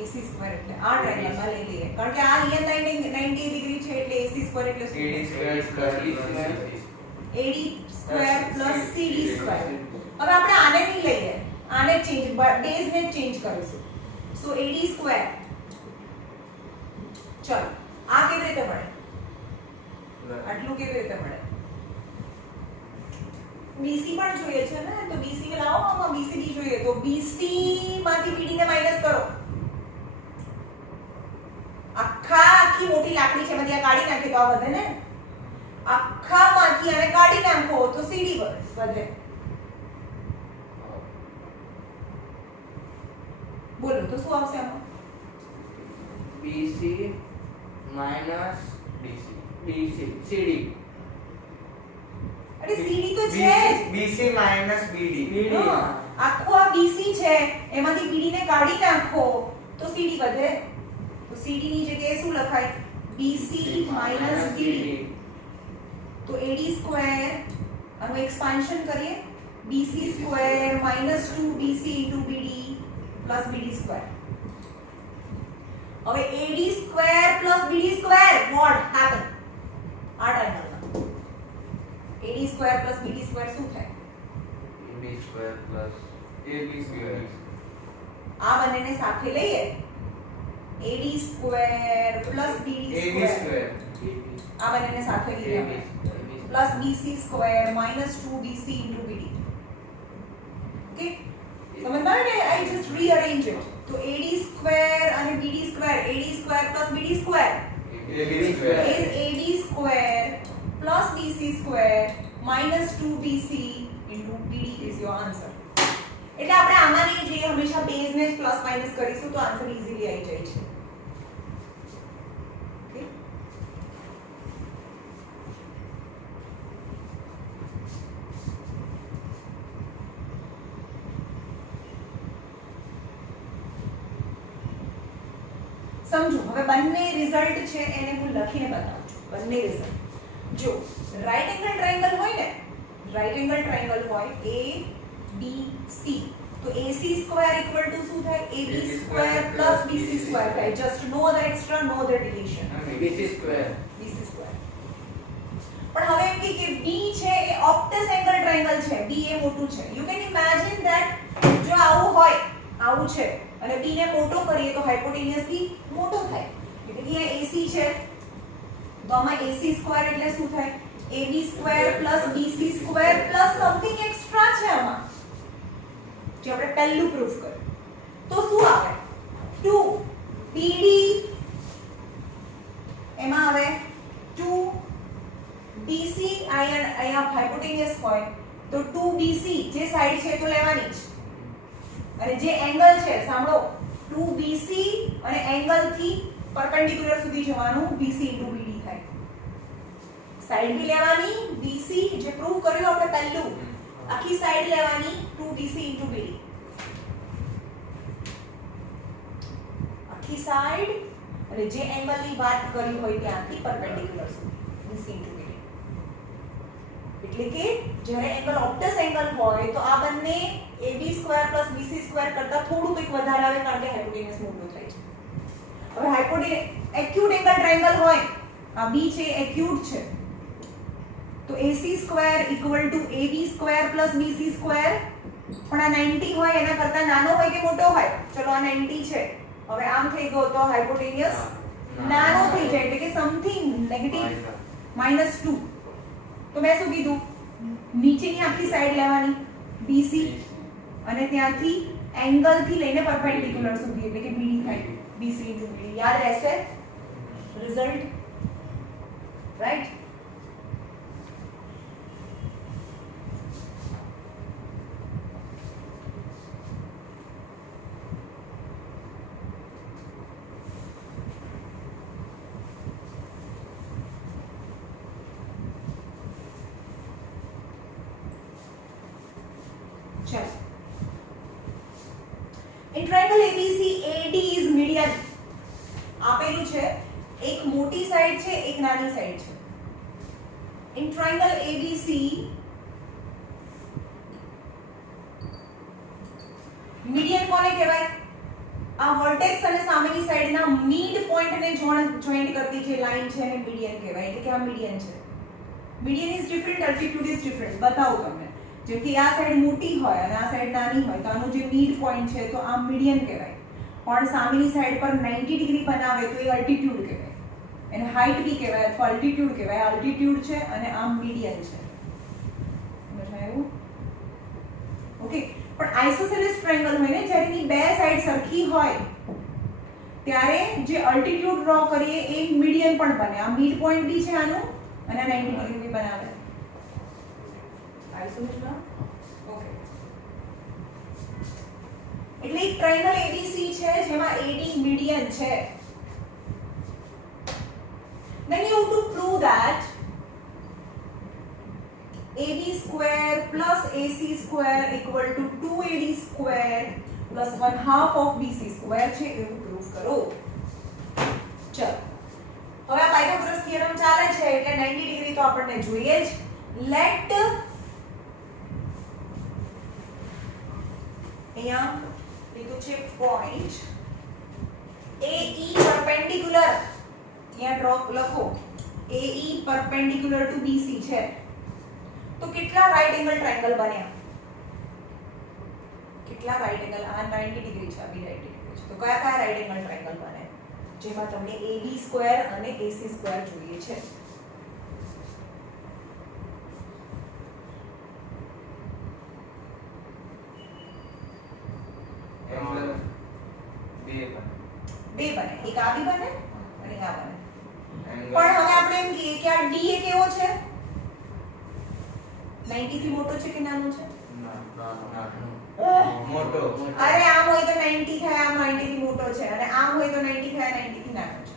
AC square એટલે આ ટ્રાયેંગલમાં લઈ લઈએ કારણ કે આ રિયલ 90 ડિગ્રી છે એટલે AC square એટલે શું? AD square plus CD square. હવે આપણે આને નહીં લઈએ આને ચેન્જ બેઝ ને ચેન્જ કરીશું. સો AD square ચલો આ કેવી રીતે મળે? આટલું કેવી રીતે મળે? BC પણ જોઈએ છે ને તો BC કે લાવો આમાં BCD જોઈએ તો BC માંથી BD ને માઈનસ કરો. આખી મોટી લાકડી છે એમાંથી આ કાઢી નાખે તો આ વધે ને આખામાંથી આને કાઢી નાખો તો CD વધે. બોલો તો શું આવશે આમાં? BC minus BC CD. અરે CD તો છે BC minus BD. હા, આખું આ BC છે એમાંથી BD ને કાઢી નાખો તો CD વધે. તો CD ની જગ્યાએ શું લખાય? BC minus BD. તો AD square આનું એક્સપાન્શન કરીએ BC square minus 2BC into BD plus BD square. હવે AD square plus BD square what happen? આ ટ્રાયેંગલમાં AD square plus BD square શું થાય? AB square plus AB square. આ બંનેને સાથે લઈએ AD square plus BD AB square square. આ બંનેને સાથે લઈએ આપણે plus BC square minus 2BC into BD. Okay, સમજમાં ને? I just rearrange it. તો AD square અને BD square AD square plus BD square AB square. is AD square plus BC square minus 2BC into BD is your answer. એટલે આપણે આમાંની જે હંમેશા બેઝ ને પ્લસ માઈનસ કરીશું તો આન્સર ઈઝીલી આવી જાય છે. ઓકે સમજો હવે બંને રિઝલ્ટ છે એને હું લખીને બતાવું છું. બંને રિઝલ્ટ જો રાઈટ એંગલ ટ્રાયેંગલ હોય ને રાઈટ એંગલ ટ્રાયેંગલ હોય A B C તો AC square equal to શું થાય? AB square plus BC square થાય. Just no other extra, no other deletion. BC square. BC square. પણ હવે એમ કે B છે એ ઓપ્ટિસ એંગલ ટ્રાયેંગલ છે. B એ મોટું છે. You can imagine that જો આવું હોય આવું છે અને B ને મોટો કરીએ તો હાઇપોટેનિયસલી મોટો થાય. એટલે કે અહીંયા AC છે તો આમાં AC square એટલે શું થાય? AB square plus BC square plus something extra છે આમાં જે આપણે પહેલું પ્રૂફ કર્યું તો શું આવે? 2 BD એમાં આવે 2 BC અહીંયા હાઇપોટેનિયસ હોય તો 2BC જે સાઈડ છે તો લેવાની જ અને જે એંગલ છે સાંભળો 2BC અને એંગલ થી પરપેન્ડિક્યુલર સુધી જવાનું BC into BD થાય. સાઈડ બી લેવાની BC જે પ્રૂફ કર્યું આપણે પહેલું આખી સાઈડ લેવાની 2BC into BD. આખી સાઈડ અને જે એંગલ ની વાત કરી હોય ત્યાંથી પરપેન્ડિક્યુલર સુધી BC into BD. એટલે કે જ્યારે એંગલ ઓપ્ટિસ એંગલ હોય તો આ બંને AB square plus BC square કરતા થોડું કંઈક વધારે આવે કારણ કે હાઇપોટેનિયસ મોટું થાય છે. હવે એક્યુટ એંગલ ટ્રાયેંગલ હોય આ B છે એક્યુટ છે તો AC square equal to AB square plus BC square પણ આ 90 હોય એના કરતા નાનો હોય કે મોટો હોય? ચલો આ 90 છે હવે આમ થઈ ગયો તો હાઇપોટેનિયસ નાનો થઈ જાય એટલે કે સમથિંગ નેગેટિવ -2. તો મેં શું કીધું? નીચેની આખી સાઈડ લેવાની BC અને ત્યાંથી એંગલ થી લઈને પરપેન્ડિક્યુલર સુધી એટલે કે BD થાય BC into BD. યાદ રહેશે? result, right? चलो, in triangle ABC AD is median. આપેલું છે એક મોટી સાઈડ છે એક નાની સાઈડ છે. In triangle ABC મીડિયન કોને કહેવાય? આ વર્ટેક્સ અને સામેની સાઈડના મિડ પોઈન્ટને જોઈન્ટ કરતી જે લાઈન છે એને મીડિયન કહેવાય. એટલે કે આ મીડિયન છે. Median is different, altitude is different. બતાવું તમને. જેમ કે આ સાઈડ મોટી હોય અને આ સાઈડ નાની હોય તો આનું જે મિડ પોઈન્ટ છે તો આ મીડિયન કહેવાય. પણ સામેની સાઈડ પર 90 ડિગ્રી બનાવે તો એ અલ્ટિટ્યુડ કહેવાય. એને હાઈટ બી કહેવાય અથવા અલ્ટિટ્યુડ કહેવાય. અલ્ટિટ્યુડ છે અને આ મીડિયન છે. સમજાયું? ઓકે. પણ આઇસોસેલેસ ટ્રાયેંગલ હોય ને જ્યારે એની બે સાઈડ સરખી હોય ત્યારે જે અલ્ટિટ્યુડ ડ્રો કરીએ એ મીડિયન પણ બને. આ મિડ પોઈન્ટ બી છે આનું અને 90 ડિગ્રી બી બનાવે. Isosceles okay. એટલે એક ટ્રાયેંગલ ABC છે જેમાં AD મીડિયન છે. Then you have to prove that AB square plus AC square equal to 2AD square plus 1/2 of BC square છે એવું પ્રૂફ કરો. ચલો, હવે આ પાયથાગોરસ થિયરમ ચાલે છે એટલે 90 ડિગ્રી તો આપણને જોઈએ જ. લેટ અહીંયા લીધું છે પોઈન્ટ AE perpendicular, અહીંયા ડ્રો લખો AE perpendicular to BC છે તો કેટલા રાઈટ એંગલ ટ્રાયેંગલ બન્યા? કેટલા રાઈટ એંગલ? આ 90 ડિગ્રી છે, આ બી 90 ડિગ્રી છે. તો કયા કયા રાઈટ એંગલ ટ્રાયેંગલ બને જેમાં તમને AB સ્ક્વેર અને AC સ્ક્વેર જોઈએ છે? બે બને. એક આ બી બને અને આ બને. પણ હવે આપણે એમ કહીએ કે આ D એ કેવો છે? 90 થી મોટો છે કે નાનો છે? મોટો. અરે આમ હોય તો 90 થાય, આમ 90 થી મોટો છે અને આમ હોય તો 90 થાય, 90 થી નાનો છે.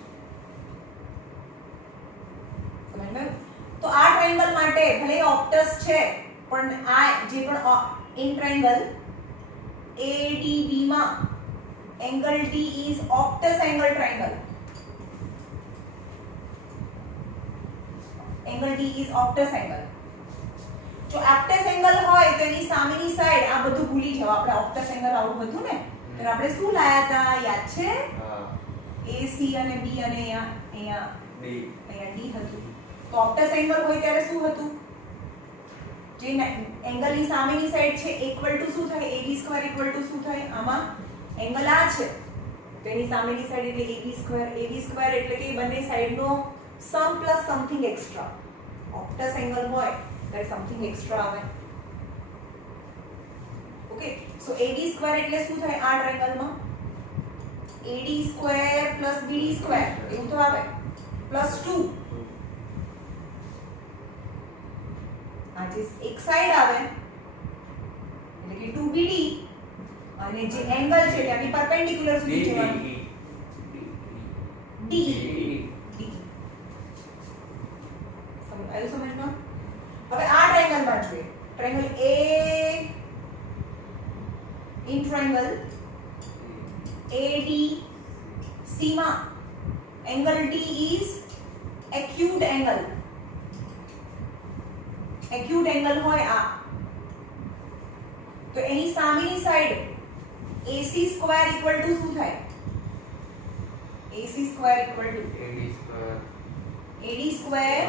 સમજાયું? તો આ ટ્રાયેંગલ માટે ભલે ઓપ્ટસ છે પણ આ જે પણ ઇન ટ્રાયેંગલ ADB માં angle D is obtuse angle triangle. Angle D is obtuse angle. જો obtuse angle હોય તો એની સામેની સાઈડ આ બધું ભૂલી જાવ. આપણે obtuse angle આવું હતું ને તો આપણે શું લાયા હતા યાદ છે? AC અને B અને અહીંયા D હતું. તો obtuse angle હોય ત્યારે શું હતું? જે એંગલની સામેની સાઈડ છે ઇક્વલ ટુ શું થાય? AB સ્ક્વેર ઇક્વલ ટુ શું થાય? આમાં એંગલ આ છે તો એની સામેની સાઈડ એટલે AB સ્ક્વેર એટલે કે બંને સાઈડનો sum plus something extra. Obtuse angle હોય ત્યારે સમથિંગ એક્સ્ટ્રા આવે. ઓકે, સો AB સ્ક્વેર એટલે શું થાય આ ટ્રાયેંગલમાં? AD square plus BD square એવું તો આવે પ્લસ 2. આ જે એક સાઈડ આવે એટલે કે 2BD અને જે એંગલ છે ત્યાંથી પરપેન્ડિક્યુલર સુધી જવાનું D. આવ્યું સમજમાં? હવે આ ટ્રાયેંગલમાં જોઈએ. Triangle A in triangle ADC માં angle D is acute angle. acute angle હોય આ તો એની સામેની side AC square equal two શું થાય? AC square equal to AD square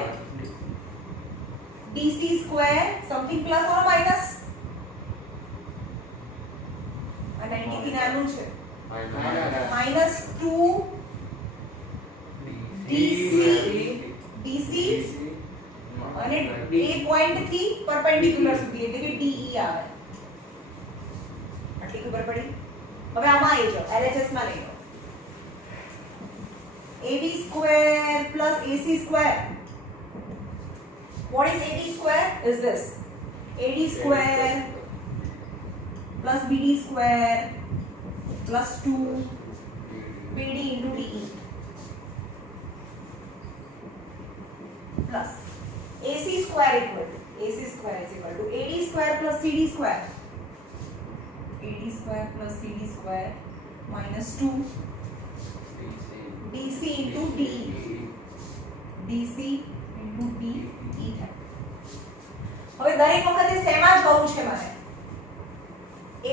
BC square something plus or minus. આ 90 થી નાનું છે માઈનસ 2 DC અને એ પોઈન્ટ થી પરપેન્ડિક્યુલર સુધી એટલે કે DE આવે. આટલી ખબર પડી? હવે આમાં આવી જાઓ LHS માં લઈ લો. AB square plus AC square. What is AB square? Is this AD square plus BD square plus 2 BD into DE plus AC square is equal to AD square plus CD square. AD square plus CD square minus 2 DC into DE. DC into DE થાય. હવે દરેક વખતે શેમાં જવું છે મને?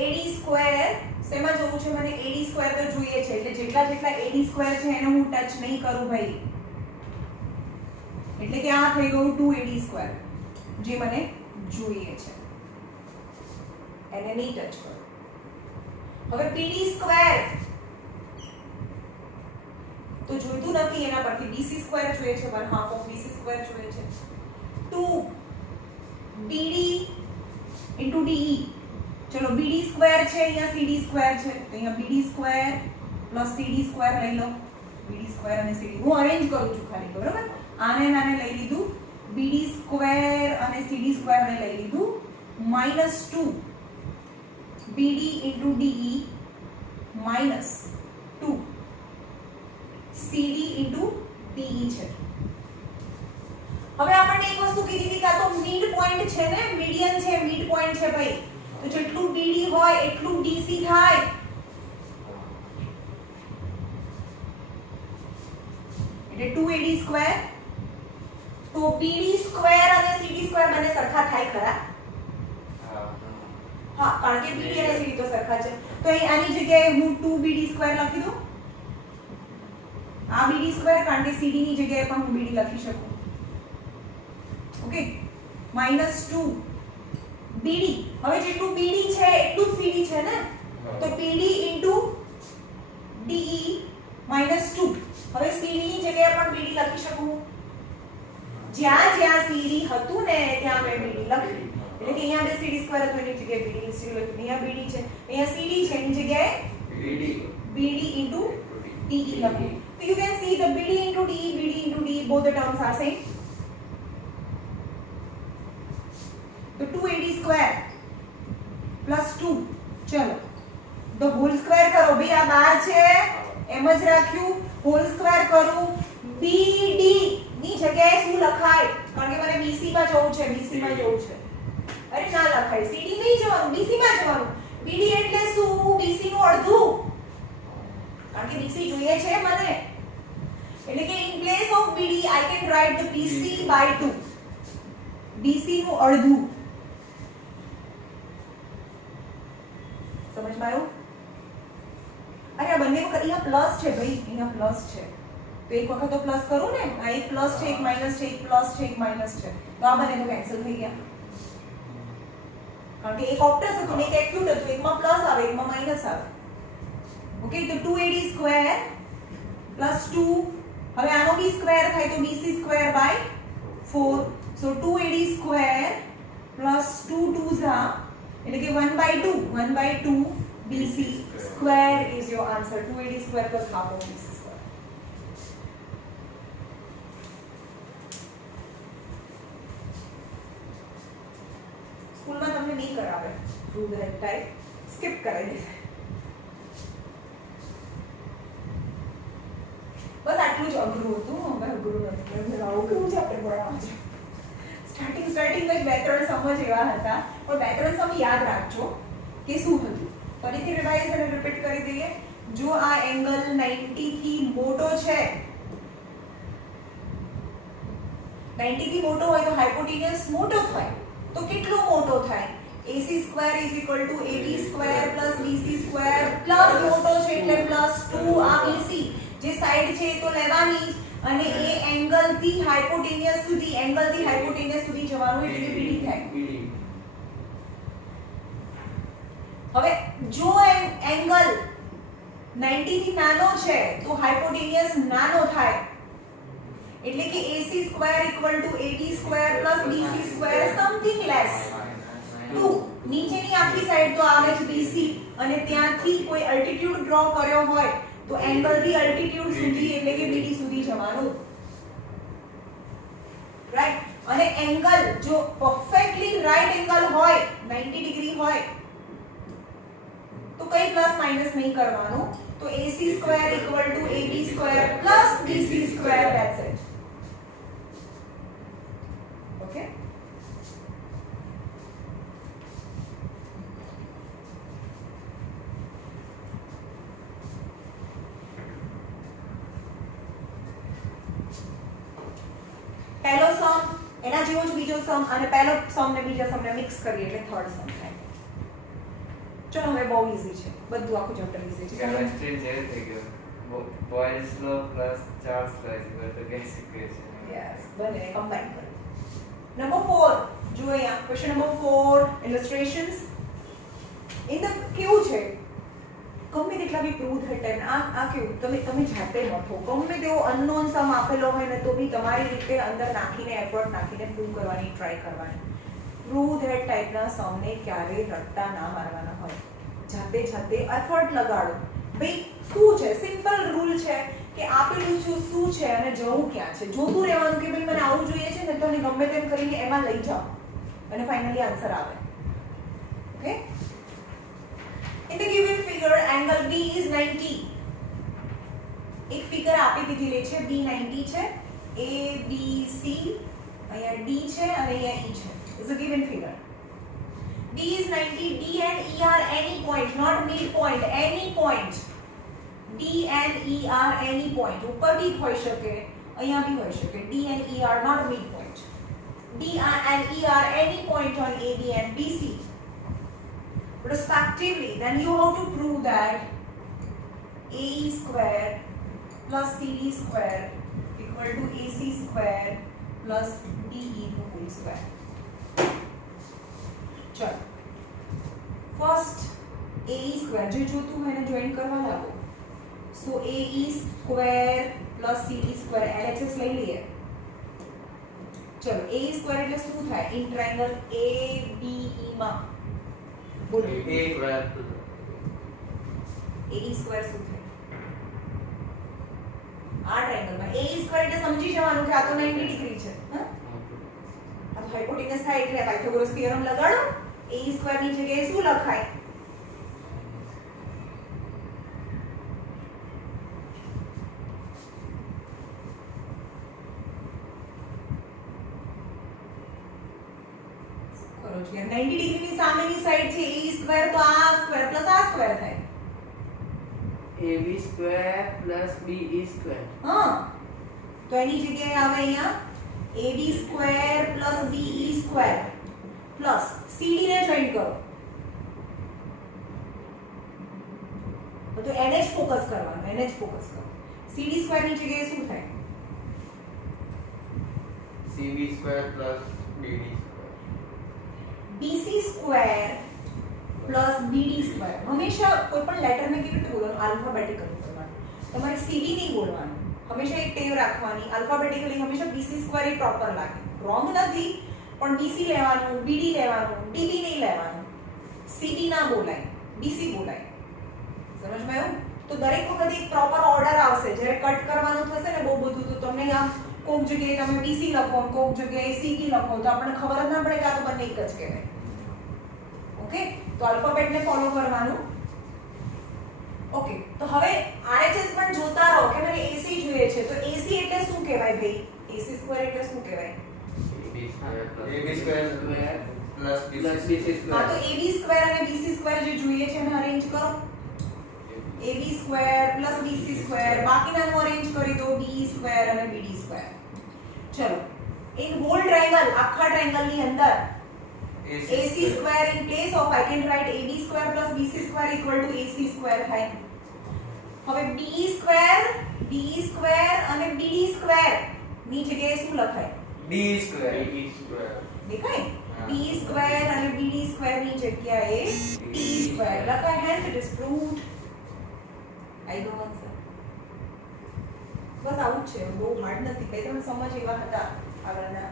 AD સ્ક્વેર શેમાં જવું છે મને? AD સ્ક્વેર તો જોઈએ છે એટલે જેટલા AD સ્ક્વેર છે એને હું ટચ નહીં કરું ભાઈ. એટલે કે આ થઈ ગયું 2AD સ્ક્વેર જે મને જોઈએ છે એને નહીં ટચ કરું. હવે PD સ્ક્વેર તો જોઈતું નથી એના પરથી BC સ્ક્વેર જોઈએ છે 1/2 ઓફ BC સ્ક્વેર જોઈએ છે 2 BD into DE. ચલો BD સ્ક્વેર છે અહીંયા CD સ્ક્વેર છે તો અહીંયા BD square plus CD square લઈ લો. BD સ્ક્વેર અને CD હું અરેન્જ કરું છું ખાલી, બરાબર? આને નાને લઈ લીધું BD સ્ક્વેર અને CD સ્ક્વેર ને લઈ લીધું minus 2 BD into DE minus 2 CD into DE છે. હવે આપણને એક વસ્તુ કીધી હતી કે આ તો મિડ પોઈન્ટ છે ને, મીડિયન છે, મિડ પોઈન્ટ છે ભાઈ. તો જેટલું BD હોય એટલું DC થાય. એટલે 2AD સ્ક્વેર. તો BD સ્ક્વેર અને CD સ્ક્વેર બંને સરખા થાય ખરા? હા, કારણ કે BD અને CD તો સરખા છે. તો અહીં આની જગ્યાએ હું 2BD સ્ક્વેર લખી દઉં. આ BD સ્ક્વેર કારણ કે CD ની જગ્યાએ પણ હું BD લખી શકું. Okay, -2 BD. હવે જેટલું BD છે એટલું જ CD છે ને, તો PD into DE -2. હવે CD ની જગ્યાએ પણ BD લખી શકું. જ્યાં જ્યાં CD હતું ને ત્યાં મેં BD લખ્યું. એટલે કે અહીંયા બે CD સ્ક્વેર હતો એની જગ્યાએ BD લખ્યું. અહીંયા BD છે, અહીંયા CD છે એની જગ્યાએ BD into DE લખ્યું. So you can see the BD into DE, both the terms are same. So 2AD square plus 2. ચલો the whole square કરો ભાઈ. આ 12 છે એમ જ રાખ્યું. whole square કરું. BD ની જગ્યાએ શું લખાય? કારણ કે મને BC માં જવું છે, BC માં જવું છે. અરે ના લખાય, CD નહીં જવાનું, BC માં જવાનું. BD એટલે શું? BC નું અડધું. કારણ કે BC જોઈએ છે મને. એટલે કે in place of BD I can write the BC by 2. BC નું અડધું. સમજમાં આવ્યું? અરે આ બંને વખત અહીંયા પ્લસ છે ભાઈ, અહીંયા પ્લસ છે. તો એક વખત તો પ્લસ કરું ને. આ એક પ્લસ છે, એક માઈનસ છે, એક પ્લસ છે, એક માઈનસ છે. તો આ બંને તો કેન્સલ થઈ ગયા. કારણ કે એક ઓક્ટસ હતું ને એક એક્યુટ હતું. એકમાં પ્લસ આવે, એકમાં માઈનસ આવે. ઓકે, તો 2AD સ્ક્વેર પ્લસ 2. હવે આનો બી સ્ક્વેર થાય તો BC square by 4. So 2AD square plus 2 2s are એટલે કે 1/2 BC square is your answer. 2AD square plus half of BC square. સ્કૂલમાં તમને નહીં કરાવે થ્રુ ધેટ ટાઈપ, સ્કીપ કરાવી દે. બસ આટલું જ અઘરું હતું. હવે અઘરું નથી. આવું કેવું છે આપણે ભણાવવા છે. સ્ટાર્ટિંગ જ 2-3 સમજ એવા હતા, પણ 2-3 સમ યાદ રાખજો કે શું હતું. ફરીથી રિવાઇઝ અને રિપીટ કરી દઈએ. જો આ એંગલ 90 થી મોટો છે, 90 થી મોટો હોય તો હાઇપોટેન્યુસ મોટો થાય. તો કેટલો મોટો થાય? AC square is equal to AB square plus BC square plus મોટો છે એટલે પ્લસ 2 આ BC જે સાઈડ છે એ તો લેવાની જ, અને એ એંગલ થી હાઇપોટેન્યુસ સુધી જવાનું એટલે કે BD થાય. હવે જો એંગલ 90 થી નાનો છે તો હાઇપોટેન્યુસ નાનો થાય. એટલે કે AC square equal to AD square plus BC square something less 2. નીચેની આખી સાઈડ તો આવે જ BC, અને ત્યાંથી કોઈ અલ્ટિટ્યુડ ડ્રો કર્યો હોય તો એંગલ થી અલ્ટિટ્યુડ સુધી એટલે કે BD સુધી એંગલ જો પરફેક્ટલી રાઈટ એંગલ હોય 90 ડિગ્રી હોય તો કઈ પ્લસ માઇનસ નહીં કરવાનું તો AC square equal to AB square plus BC square that's it okay પહેલો સમ એના જેવો જ બીજો સમ અને પહેલો સમ ને બીજા સમ ને મિક્સ કરીએ એટલે થર્ડ સમ થાય ચલો હવે બહુ ઈઝી છે બધું આખું ચેપ્ટર ઈઝી છે કેમિસ્ટ્રી જેવું થઈ ગયું Boyle's law plus Charles law is equal to gas equation yes બંને કમ્બાઈન કરો નંબર 4 જો અહીંયા question number 4 illustrations in the કેવું છે ગમે તેટલા બી પ્રૂવ થતા ટાઈમ આ કેવું તમે જાતે મથો ગમે તેવો અનનોન સમ આપેલો હોય ને તો બી તમારી રીતે અંદર નાખીને એફર્ટ નાખીને પ્રૂવ કરવાની ટ્રાય કરવાની પ્રૂવ ધેટ ટાઈપના સમને ક્યારે રટ્ટા ના મારવાના હોય જાતે એફર્ટ લગાડો ભાઈ શું છે સિમ્પલ રૂલ છે કે આપેલું શું છે અને જવું ક્યાં છે જોતું રહેવાનું કે ભાઈ મને આવું જોઈએ છે ને તો ને ગમે તેમ કરીને એમાં લઈ જાઓ અને ફાઇનલી આન્સર આવે okay in the given figure angle B is 90 એક ફિગર આપી દીધેલી છે B 90 છે A B C અહીંયા D છે અને અહીંયા E છે is a given figure B is 90 D and E are any point not midpoint any point D and E are any point ઉપર બી હોઈ શકે અહીંયા બી હોઈ શકે D and E are not midpoint D and E are any point on AB and BC respectively, then you have to prove that AE square plus CD square equal to AC square plus DE the whole square. चलो first AE square जो जो तुम मैंने ज्वाइन करवा लागो so AE square plus CD square LHS ले लिए चलो AE square એટલે શું થાય in triangle ABE માં બોલો A સ્ક્વેર AE સ્ક્વેર શું થાય આ ટ્રાયેંગલમાં AE સ્ક્વેર એટલે સમજી જવાનું કે આ તો 90 ડિગ્રી છે હા આ તો હાઇપોટેનસ થાય એટલે પાયથાગોરસ થિયરમ લગાડો AE સ્ક્વેર ની જગ્યાએ શું લખાય કરો છો 90 ડિગ્રી ની સામેની સાઈડ છે AE સ્ક્વેર તો આ સ્ક્વેર પ્લસ આ સ્ક્વેર થાય AB square plus BE square હા તો એની જગ્યાએ આવે અહીંયા AB square plus BE square plus CD ને જોઈન કરો તો એને જ ફોકસ કરવાનું એને જ ફોકસ કરો CD સ્ક્વેર ની જગ્યાએ શું થાય CB square plus BD square BC square plus BD square હંમેશા કોઈ પણ લેટર ને કેવી રીતે બોલવાનું આલ્ફાબેટિકલી બોલવાનું તમારે CB નહીં બોલવાનું હંમેશા એક ટેવ રાખવાની આલ્ફાબેટિકલી હંમેશા BC સ્ક્વેર એ પ્રોપર લાગે રોંગ નથી પણ BC લેવાનું BD લેવાનું DB નહીં લેવાનું CB ના બોલાય BC બોલાય સમજમાં આવ્યું તો દરેક વખતે એક પ્રોપર ઓર્ડર આવશે જ્યારે કટ કરવાનું થશે ને બહુ બધું તો તમને આમ કોક જગ્યાએ તમે BC લખો કોક જગ્યાએ CB લખો તો આપણને ખબર જ ના પડે કે આ તો બંને એક જ કહેવાય ઓકે તો આલ્ફાબેટ ને ફોલો કરવાનું ઓકે તો હવે RHS પણ જોતા રહો કે મને AC જોઈએ છે તો AC એટલે શું કહેવાય ભાઈ AC સ્ક્વેર એટલે શું કહેવાય AB સ્ક્વેર પ્લસ BC હા તો AB સ્ક્વેર અને BC સ્ક્વેર જે જોઈએ છે એને અરેન્જ કરો AB square plus BC square બાકીનાનું અરેન્જ કરી દો BE સ્ક્વેર અને BD સ્ક્વેર ચલો ઇન હોલ ટ્રાયેંગલ આખા ટ્રાયેંગલ ની અંદર AC square in place of I can write AB square plus BC square equal to AC square થાય હવે BE square અને BD square ની જગ્યાએ શું લખાય D સ્ક્વેર દેખાય BE square અને BD square ની જગ્યાએ D square લખાય hence it is proved I don't answer બસ આવું જ છે બહુ હાર્ડ નથી કઈ તમે સમજ એવા હતા આગળના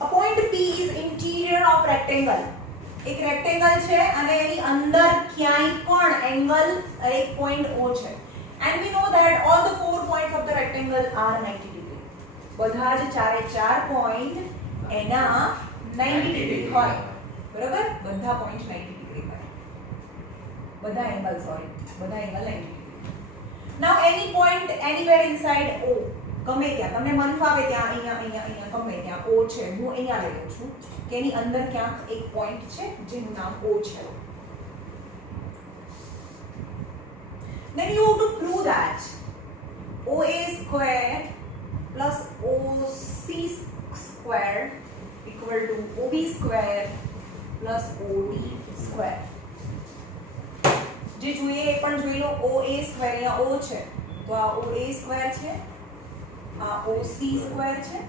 A point P is interior of rectangle એક રેક્ટેંગલ છે અને એની અંદર ક્યાંય પણ એંગલ એક પોઈન્ટ O છે and we know that all the 4 points of the rectangle are 90 degree. બધા જ ચારે ચાર પોઈન્ટ એના 90 ડિગ્રી હોય. બરાબર? બધા પોઈન્ટ 90 ડિગ્રી હોય. બધા એંગલ બધા angle 90 degree. Now any point anywhere inside O, ગમે ત્યાં તમને મન ફાવે ત્યાં અહીંયા ગમે ત્યાં O છે. હું અહીંયા લઈ લઉં છું કે એની અંદર ક્યાંક એક પોઈન્ટ છે જેનું નામ O છે. Then you have to prove that OA square plus OC square equal to OB square plus OD square. જે જોઈએ એ પણ જોઈ લો. OA square અહીંયા O છે તો આ OA square છે, આ OC square છે,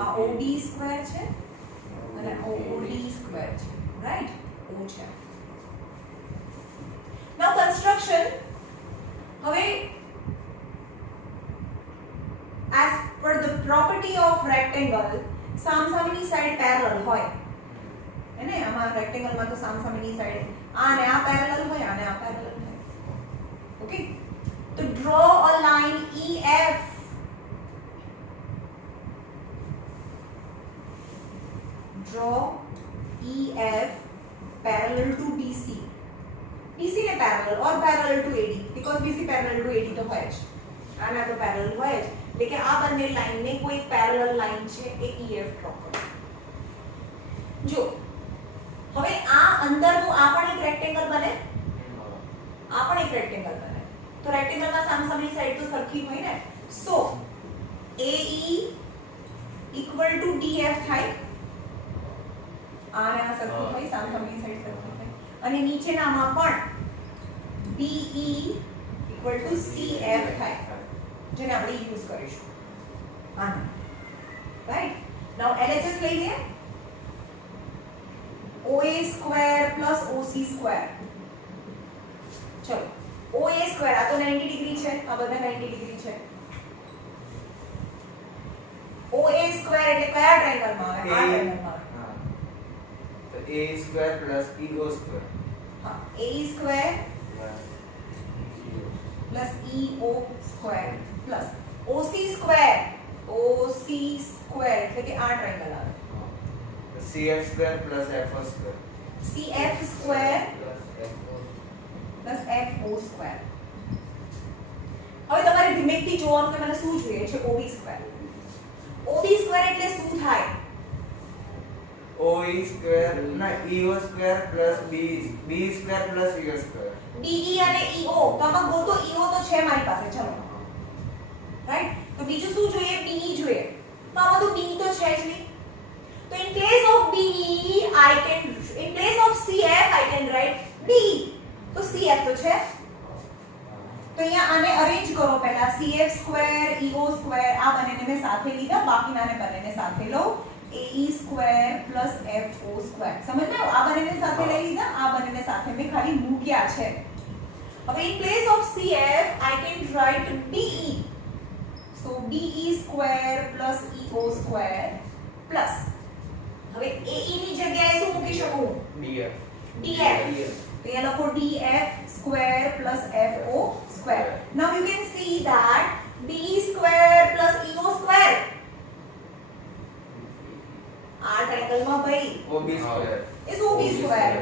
આ OD square છે અને OD square છે. રાઈટ? O છે. Now construction. હવે as per the property of rectangle, સામસામેની સાઈડ પેરેલલ હોય. એને આમાં રેક્ટેંગલમાં તો સામસામેની સાઈડ આને આ પેરેલલ હોય, આને આ પેરેલલ હોય. ઓકે? તો draw a line EF parallel to BC. BC ને parallel or parallel to AD because BC parallel to AD તો હોય જ. આના તો parallel હોય જ. એટલે કે આ બંને લાઈન ને કોઈ parallel લાઈન છે એ EF ડ્રો કરો. જો હવે આ અંદરનું આ પણ એક રેક્ટેંગલ બને, આ પણ એક રેક્ટેંગલ બને. તો રેક્ટેંગલમાં સામસામેની સાઈડ તો સરખી હોય ને. સો AE equal to DF થાય. આને આ સરખું થાય, સામસામેની સાઈડ સરખી થાય. અને નીચેનામાં પણ BE equal to CF થાય, જેને આપણે યુઝ કરીશું આને. રાઈટ? નાઉ LHS લઈ લઈએ. OA square plus OC square. ચલો OA square આ તો 90 ડિગ્રી છે, આ બધા 90 ડિગ્રી છે. OA square એટલે કયા ટ્રાયેંગલમાં આવે? આ ટ્રાયેંગલમાં આવે. હા. તો A square plus EO square. હા, AE square plus EO square plus OC square. OC square એટલે કે આ ટ્રાયેંગલ આવે. CF square plus FO square. CF square plus plus FO. FO square. હવે તમારે ધીમેથી જોવાનું કે મને શું જોઈએ છે. OB square. OB square એટલે શું થાય? OE square ના EO square plus B square plus EO square. DE અને EO તો આમાં ગોતો. EO તો છે મારી પાસે. ચલો રાઈટ? તો બીજું શું જોઈએ? BE જોઈએ. તો આમાં તો BE તો છે જ નહીં. તો in place of BE in place of CF I can write DE. તો CF તો છે. તો અહીંયા આને અરેન્જ કરો પહેલા. CF square EO square આ બંનેને મેં સાથે લીધા, બાકીનાને બંનેને સાથે લો. AE square plus FO square. સમજ્યા? આ બંનેને સાથે લઈ લીધા, આ બંનેને સાથે મેં ખાલી મૂક્યા છે. હવે in place of CF I can write BE. So BE square plus EO square plus હવે AE ની જગ્યાએ શું મૂકી શકું? DF. DF. તો અહીંયા લખો DF square plus FO square. Now you can see that BE square plus EO square આ ટ્રાયેંગલમાં ભાઈ OB square. is OB square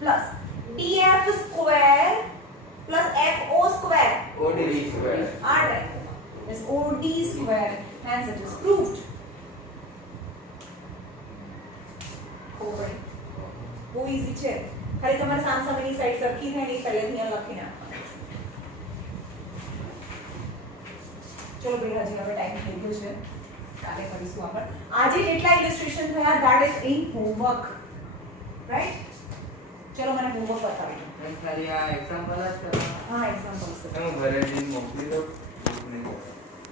plus DF square plus FO square OD square. આ ટ્રાયેંગલમાં is OD square. Hence it is proved. બહુ ઈઝી છે. ખાલી તમારે સામસામેની સાઈડ સરખી થાય ને પહેલેથી અહીંયા લખી નાખવાનું. ચલો ભાઈ હજી હવે ટાઈમ થઈ ગયો છે, કાલે કરીશું આગળ. આજે જેટલા ઇલસ્ટ્રેશન થયા that is in homework. Right? ચલો મને હોમવર્ક બતાવી દો. ખાલી આ એક્ઝામ્પલ જ કરવાના. હા એક્ઝામ્પલ હું ઘરે જઈને મોકલી દઉં.